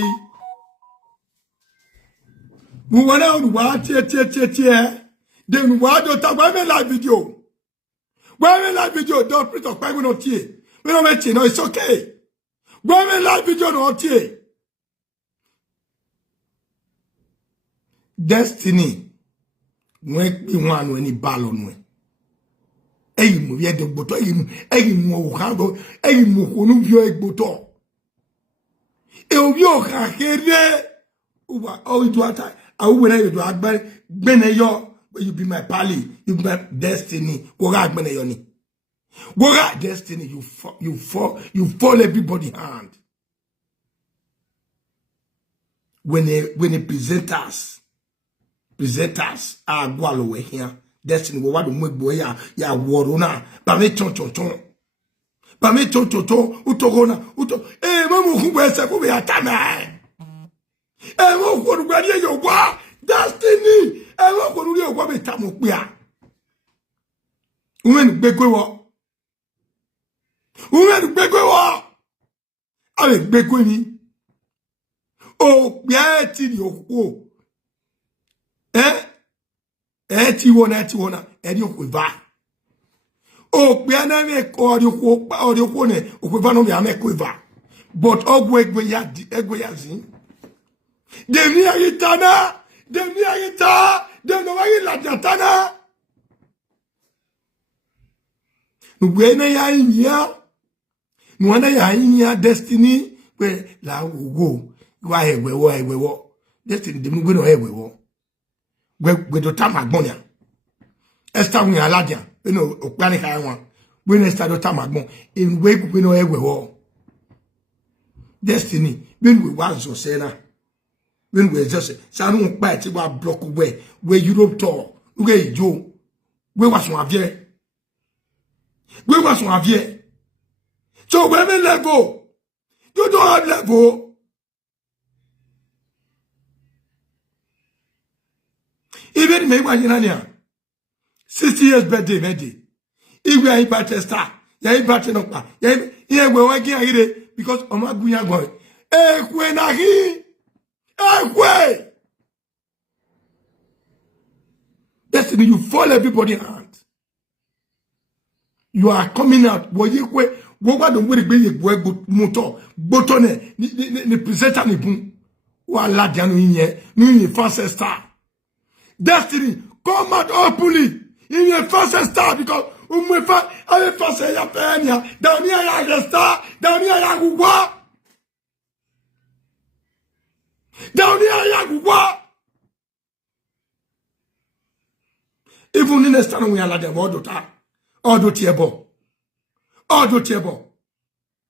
Muwana Watia then what do Tabame live video? Why live video don't print of Bible not here? We don't let you know it's okay. Why live video not here? Destiny. When you want any ballon when mu ye de gboto mu o kan do mu kunu bi o gboto obi o kan kere uwa o do ata awu when you do agbe gbeneyo you be my pally you be my destiny go ga gbeneyo ni go ga destiny you fall everybody hand when the presenters are gwalo we here destiny wo wado mwegbo ya woro na ba me tontonton utogona mamu ku ese ku be atama mo ku ru gbadi yo wa destiny mo ku ru yo wa be tamu pe a umen gbegwe wo ale gbegwe ni o gbe ti ri oku ti wona edi okuva o pe na me ori oku ne okuva no me amekuva but ogwe ya zin de mi agita de no wa la jatana nugwe na ya inya nuana ya inya destiny pe la wo wa ewewo destiny de nugwe no ewewo we do tamagbonia esta wi aladia no opani kai won we no esta do tamagbon in we no ewewo destiny when we was so say na when we just sanu pa ti wa block we Europe tour we jo we was one avie so we me level you don't have level. Even me wa nyina 60 years birthday. If we are in Batista, ya ibate no pa. Ya we wa gi agire because omagunya go. Ekwe na hi. Ekwe. Destiny you fall everybody hand. You are coming out. Wo yekwe wo wa do we gbe yegbo motor. Boto ne presenter ni bun. Wa la dia no yin ni first star. Destiny come out openly in your first star because umwefa ale first ya penia down here ya star down here ya gugwa even in the stand we ala dem odo tiebo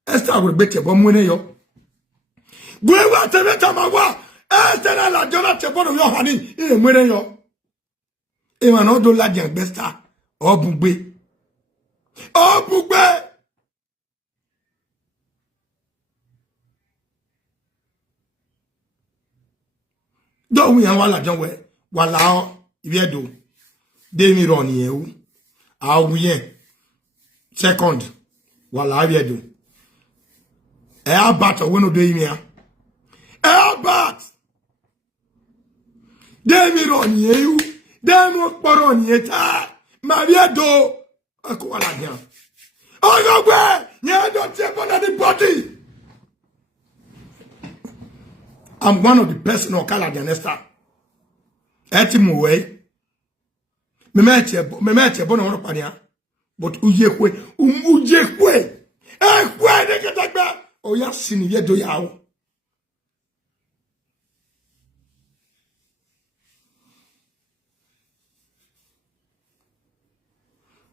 esta we be tiebo mu ne yo gwe wa tebe tamawa esta na la jona tiebo no yo hani e mu ne yo e ma no do la dian besta obugbe Do we and Wahala John way. Wahala Iviedo. De mi roni eu. Awuye. Second. Wahala Iviedo. Bat or one of the email. Bat. De mi roni eu. Demo poroni eta. Maria do. Akwala jan. Oh, no way. You don't take on the body. I'm one of the person who call the nesta. Etimu way. Me meche bono ro pania. But ujekwe, ujekwe. Ekwe de ketagba. O ya sini ye do yawo.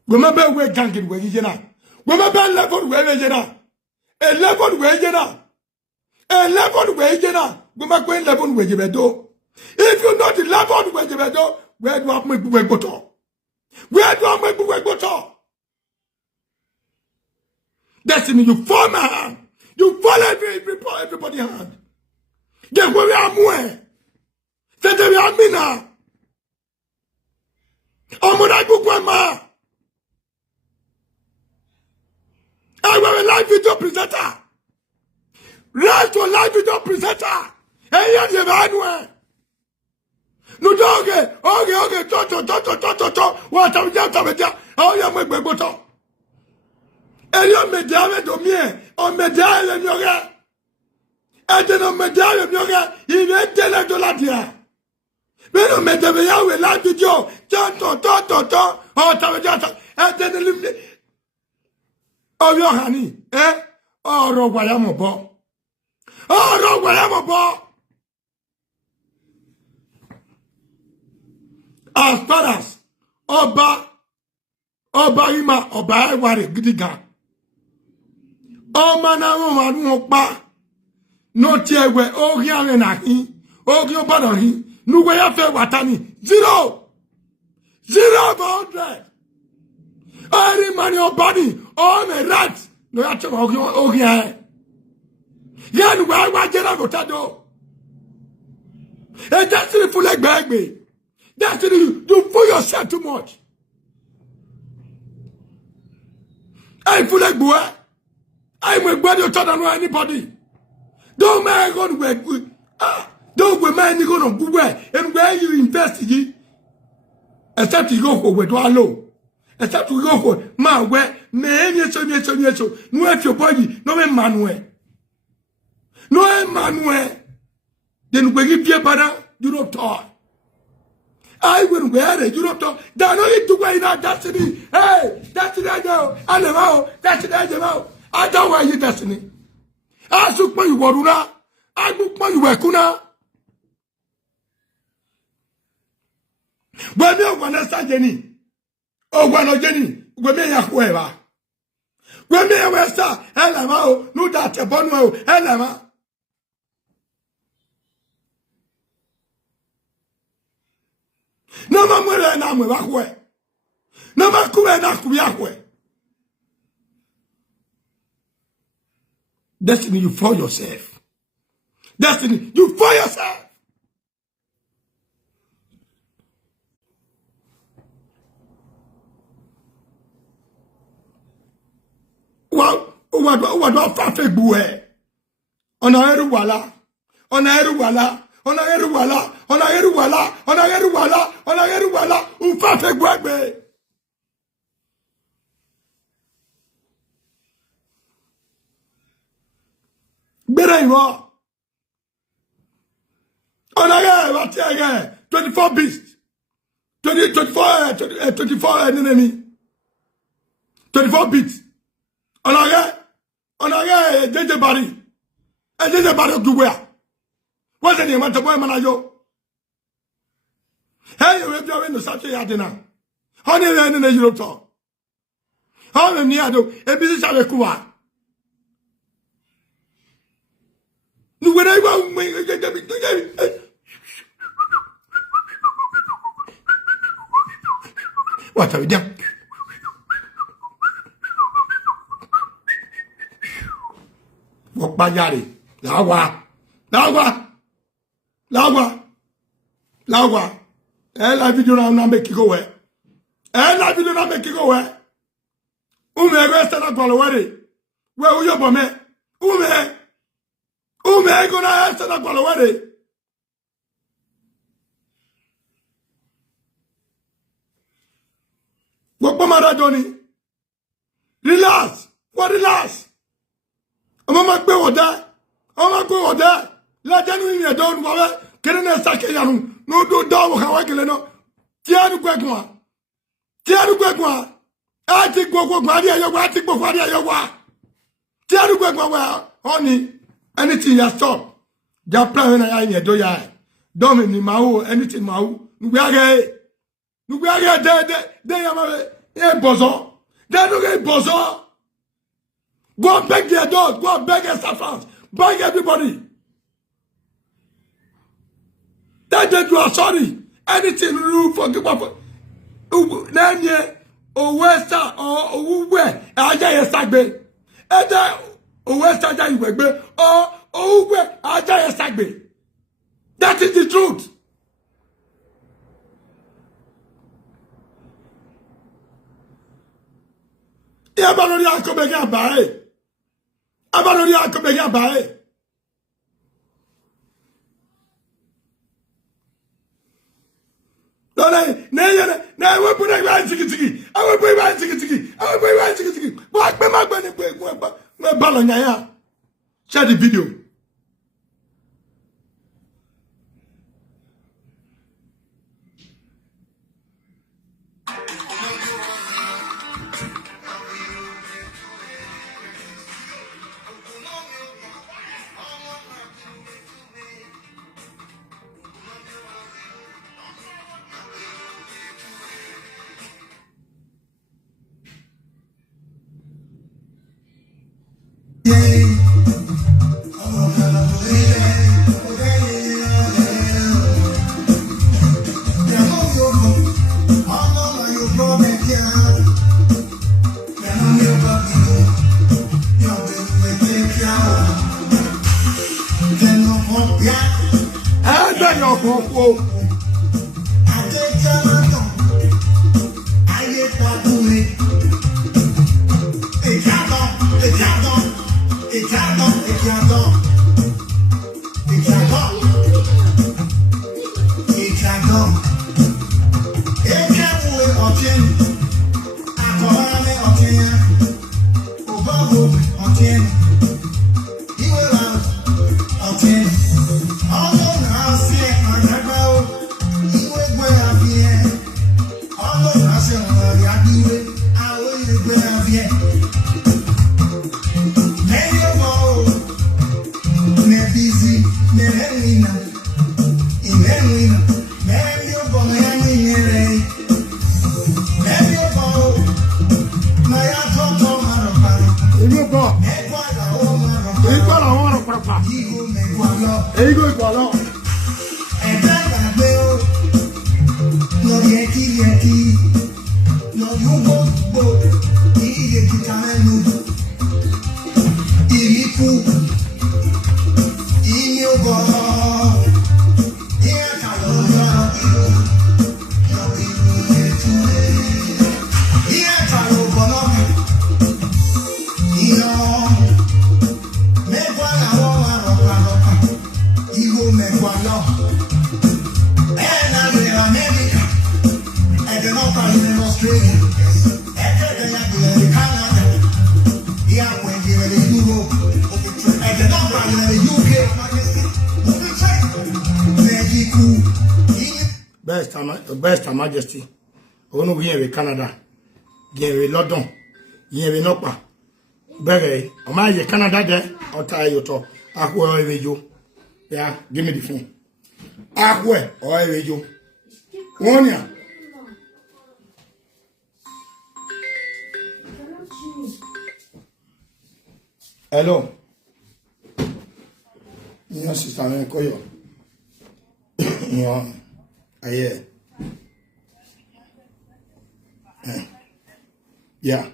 Remember we gangi we jena. Remember level we jena. A level we jena. A level we jena. Remember level we jebedo. If you know the level we jebedo, where do I make we go to? Where do I make we go to? Destiny, you fall my hand. You fall everybody hand. Get where we are more. Say we are mina. Omona Gugwema. I will a live video presenter. Right to a live video presenter. Hey, yes, you have no dog. Okay. To. What have you done? Oh, you make me go. Elio medale do mien. On medale mioga. Et de medale mioga. Il est de la dia. Mais non, medale ya we live video. To. Oh, t'avais dit ça. Et de l'éliminer. Oh, yo, honey. Oh, Rogwaya Mobo. Oh, Rogwaya Mobo. As far as Oba Ima, Oba Wari, Gidiga. Oh, man, I won't buy. No tear where oh, young and I, oh, your body, no way I feel Watani. 0 about 100. Any money or body, all the rats. No, I tell you, oh, yeah. Yan, why get out of Tado? And that's it for like bag me. That's it, you fool yourself too much. I feel like boy. I'm a body of know anybody. Don't mind God work good. Don't mind you go on good way. And where you invest in, except you go for where do I know. Except we go for man where me so no if your body no Emmanuel. No Emmanuel. Then we give you better, you don't talk. I will wear it, you don't talk. That no need to go in that destiny. Hey, destiny I know. I know, destiny I know. I don't want you destiny. I took my waruna. I book my wakuna. When you understand Jenny. Oh, bueno, Jenny, we may have whoever. We may have star, Elama, no doubt a bonmo, Elama. No man will and I'm with Akwe. No man could and Akwe. Destiny, you for yourself. Destiny, you for yourself. What do fafe buwe? Ona eru wala. U fafe buwe. Bere iwo. Ona ye what ye 24 beasts. 24 enemy. 24 beats. Onaga, JJ Barry. And JJ Barry to where? What's the name of the boy manager? Hey, you have to such a yardina. Honey, then in the Europe talk. How many are you? A business of a Kua. No, when I won't make it. What have you done? Bayari, Lawa. Lawa. La video na make go we. La video na make go we. Ume resta na kwa lowere. We uyo bome. Ume go na resta na kwa lowere. Gbogbo Maradoni. Relax. What relax? Ọmọ ma gbé wọ̀dá. Ọmọ ma gbé wọ̀dá. Lájẹ́nu ìrìn ẹ̀dọ́ olùwàwẹ́. Kéré náà sàkéyànú. N'odò dọ́wọ̀ kàwé kele náà. Tí ẹnu gbẹ̀gùn wa. Tí ẹnu gbẹ̀gùn wa. Ẹ ti gbogbo gbàdí ẹ̀yọ́gbà. Ẹ ti gbogbo gbàdí ẹ̀yọ́gbà. Tí ẹnu gbẹ̀gùn wa. Honey, anything ya stop. Ja plan na ya ìrìn ẹ̀dọ́ ya ẹ̀. Dọ́mi ni màá wò anything màá wò. Nùgbé agẹ́ de ya ma e bozo. They don't get bozo. Go and beg their dogs. Go and beg Estafans. Beg everybody. That you are sorry. Anything you forgive. Then ye Owesta or Uwe. Aja Yesagbe. Eda Owesta Aja Iwegbe or Uwe Aja Yesagbe. That is the truth. Abalori akobege abae. Abalori akobege abae. Na we put a man tiki. I will put my tiki. I will put my tiki. What me magbe ni pe me balonya ya. Share the video. Best Her Majesty. Onu we Canada. Gen London. Yen Nopa. Bere. Oma ye Canada there. Ota yoto. Akwe oewejo. Yeah, give me the phone. Akwe oewejo. Wonya. Hello. Your sister me koyo. No. Aye. Yeah.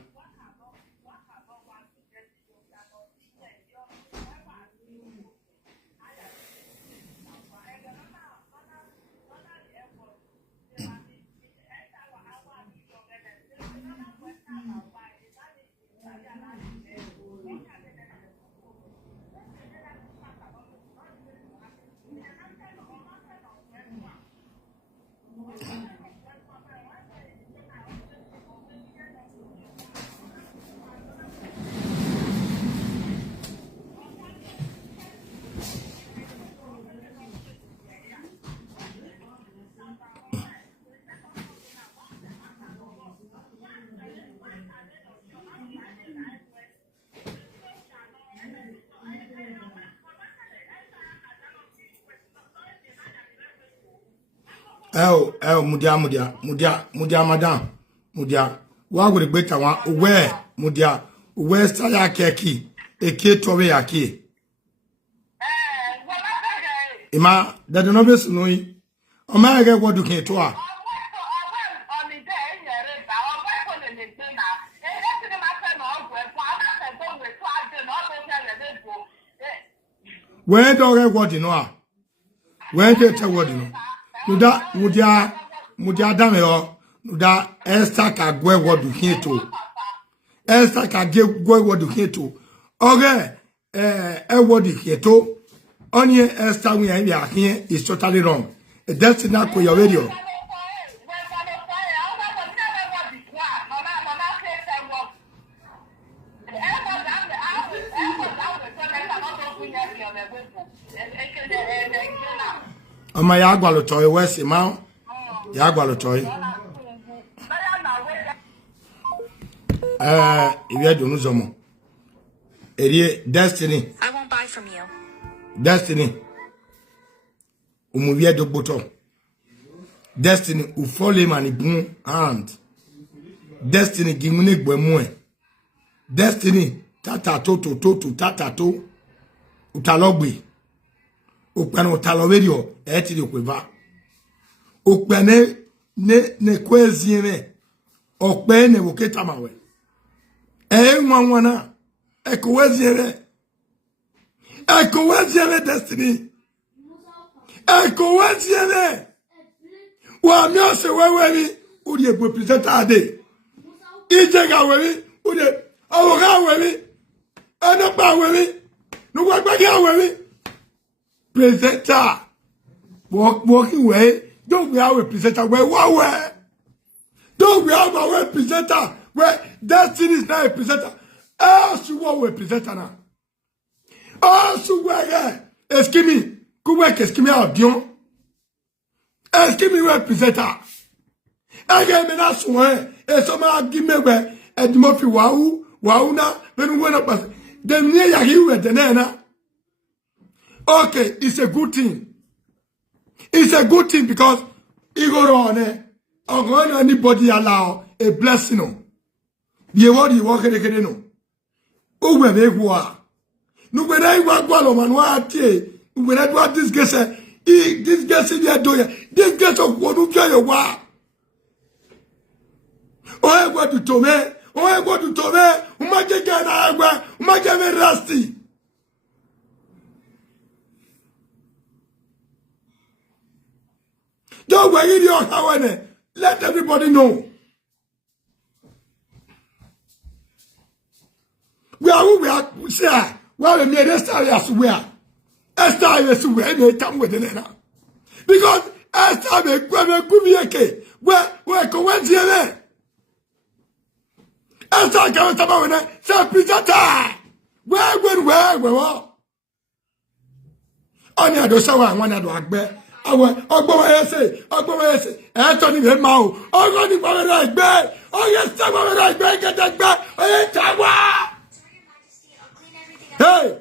mudia madam mudia wa go gbeta wa we mudia we sta ya keki eke towe ya ki ima that no be so yi o ma ge go du kin to a when do ge go di no a when they tell what no nuda mudia dame o nuda Esther ka gwe what du kin to Esther ka ge gwe what du kin to oge what du kin to onye Esther we ya here is totally wrong. That's not for your radio. Ama ya agwalo toy wesi ma ya agwalo toy iwe do nuzomo eri Destiny I won't buy from you. Destiny umuwie do boto Destiny ufole mani bun hand Destiny gimune gbemu e Destiny tata to tata to utalogbe okpana utalowerio eti de kweva okpane ne kwezieme okpene woketa mawe nwanwana ekowezieme Destiny ekowezieme wa mi ose wewe uri egbe presenter ade ijega wewe uri awoga wewe anapa wewe nuwa gbagi wewe presenter walking way don't be our presenter where don't be our presenter where Destiny is not a presenter else you want a presenter now also where eskimi kuweke eskimi audio eskimi we presenter again me na so e so ma gimewe edimo fi wawu na benu wena pass dem ne ya hiwe denena. Okay, it's a good thing. It's a good thing because anybody allow a blessing. The word you walk in no. Oh, when they go. No, when I walk one man, when I do this guess, this guess in your door, this guess of what you get your wa. Oh, I want to tome. Oh, I want to tome. Umaje rusty. Don't worry your how let everybody know. We are say well me Esther as we are. Esther is we may come with it now. Because Esther be kubieke where ko went here. Esther can come with say presenter. Where Onya do sawa wan do agbe Ogbo ese Anthony be ma o ogo ni pa we egbe oye se pa we egbe gedegbe oye tawa hey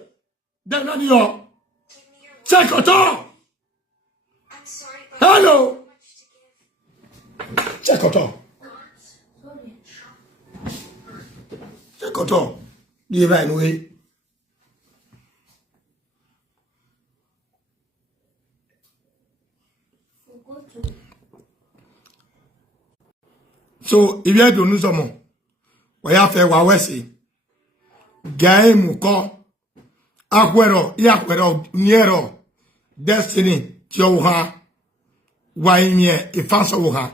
then no yo check it out I'm sorry, but hello check it out check it out ni ba no we so if you don't know someone, we have a wawesi. Game ko akwero niero Destiny tioha wa imie ifanso ha.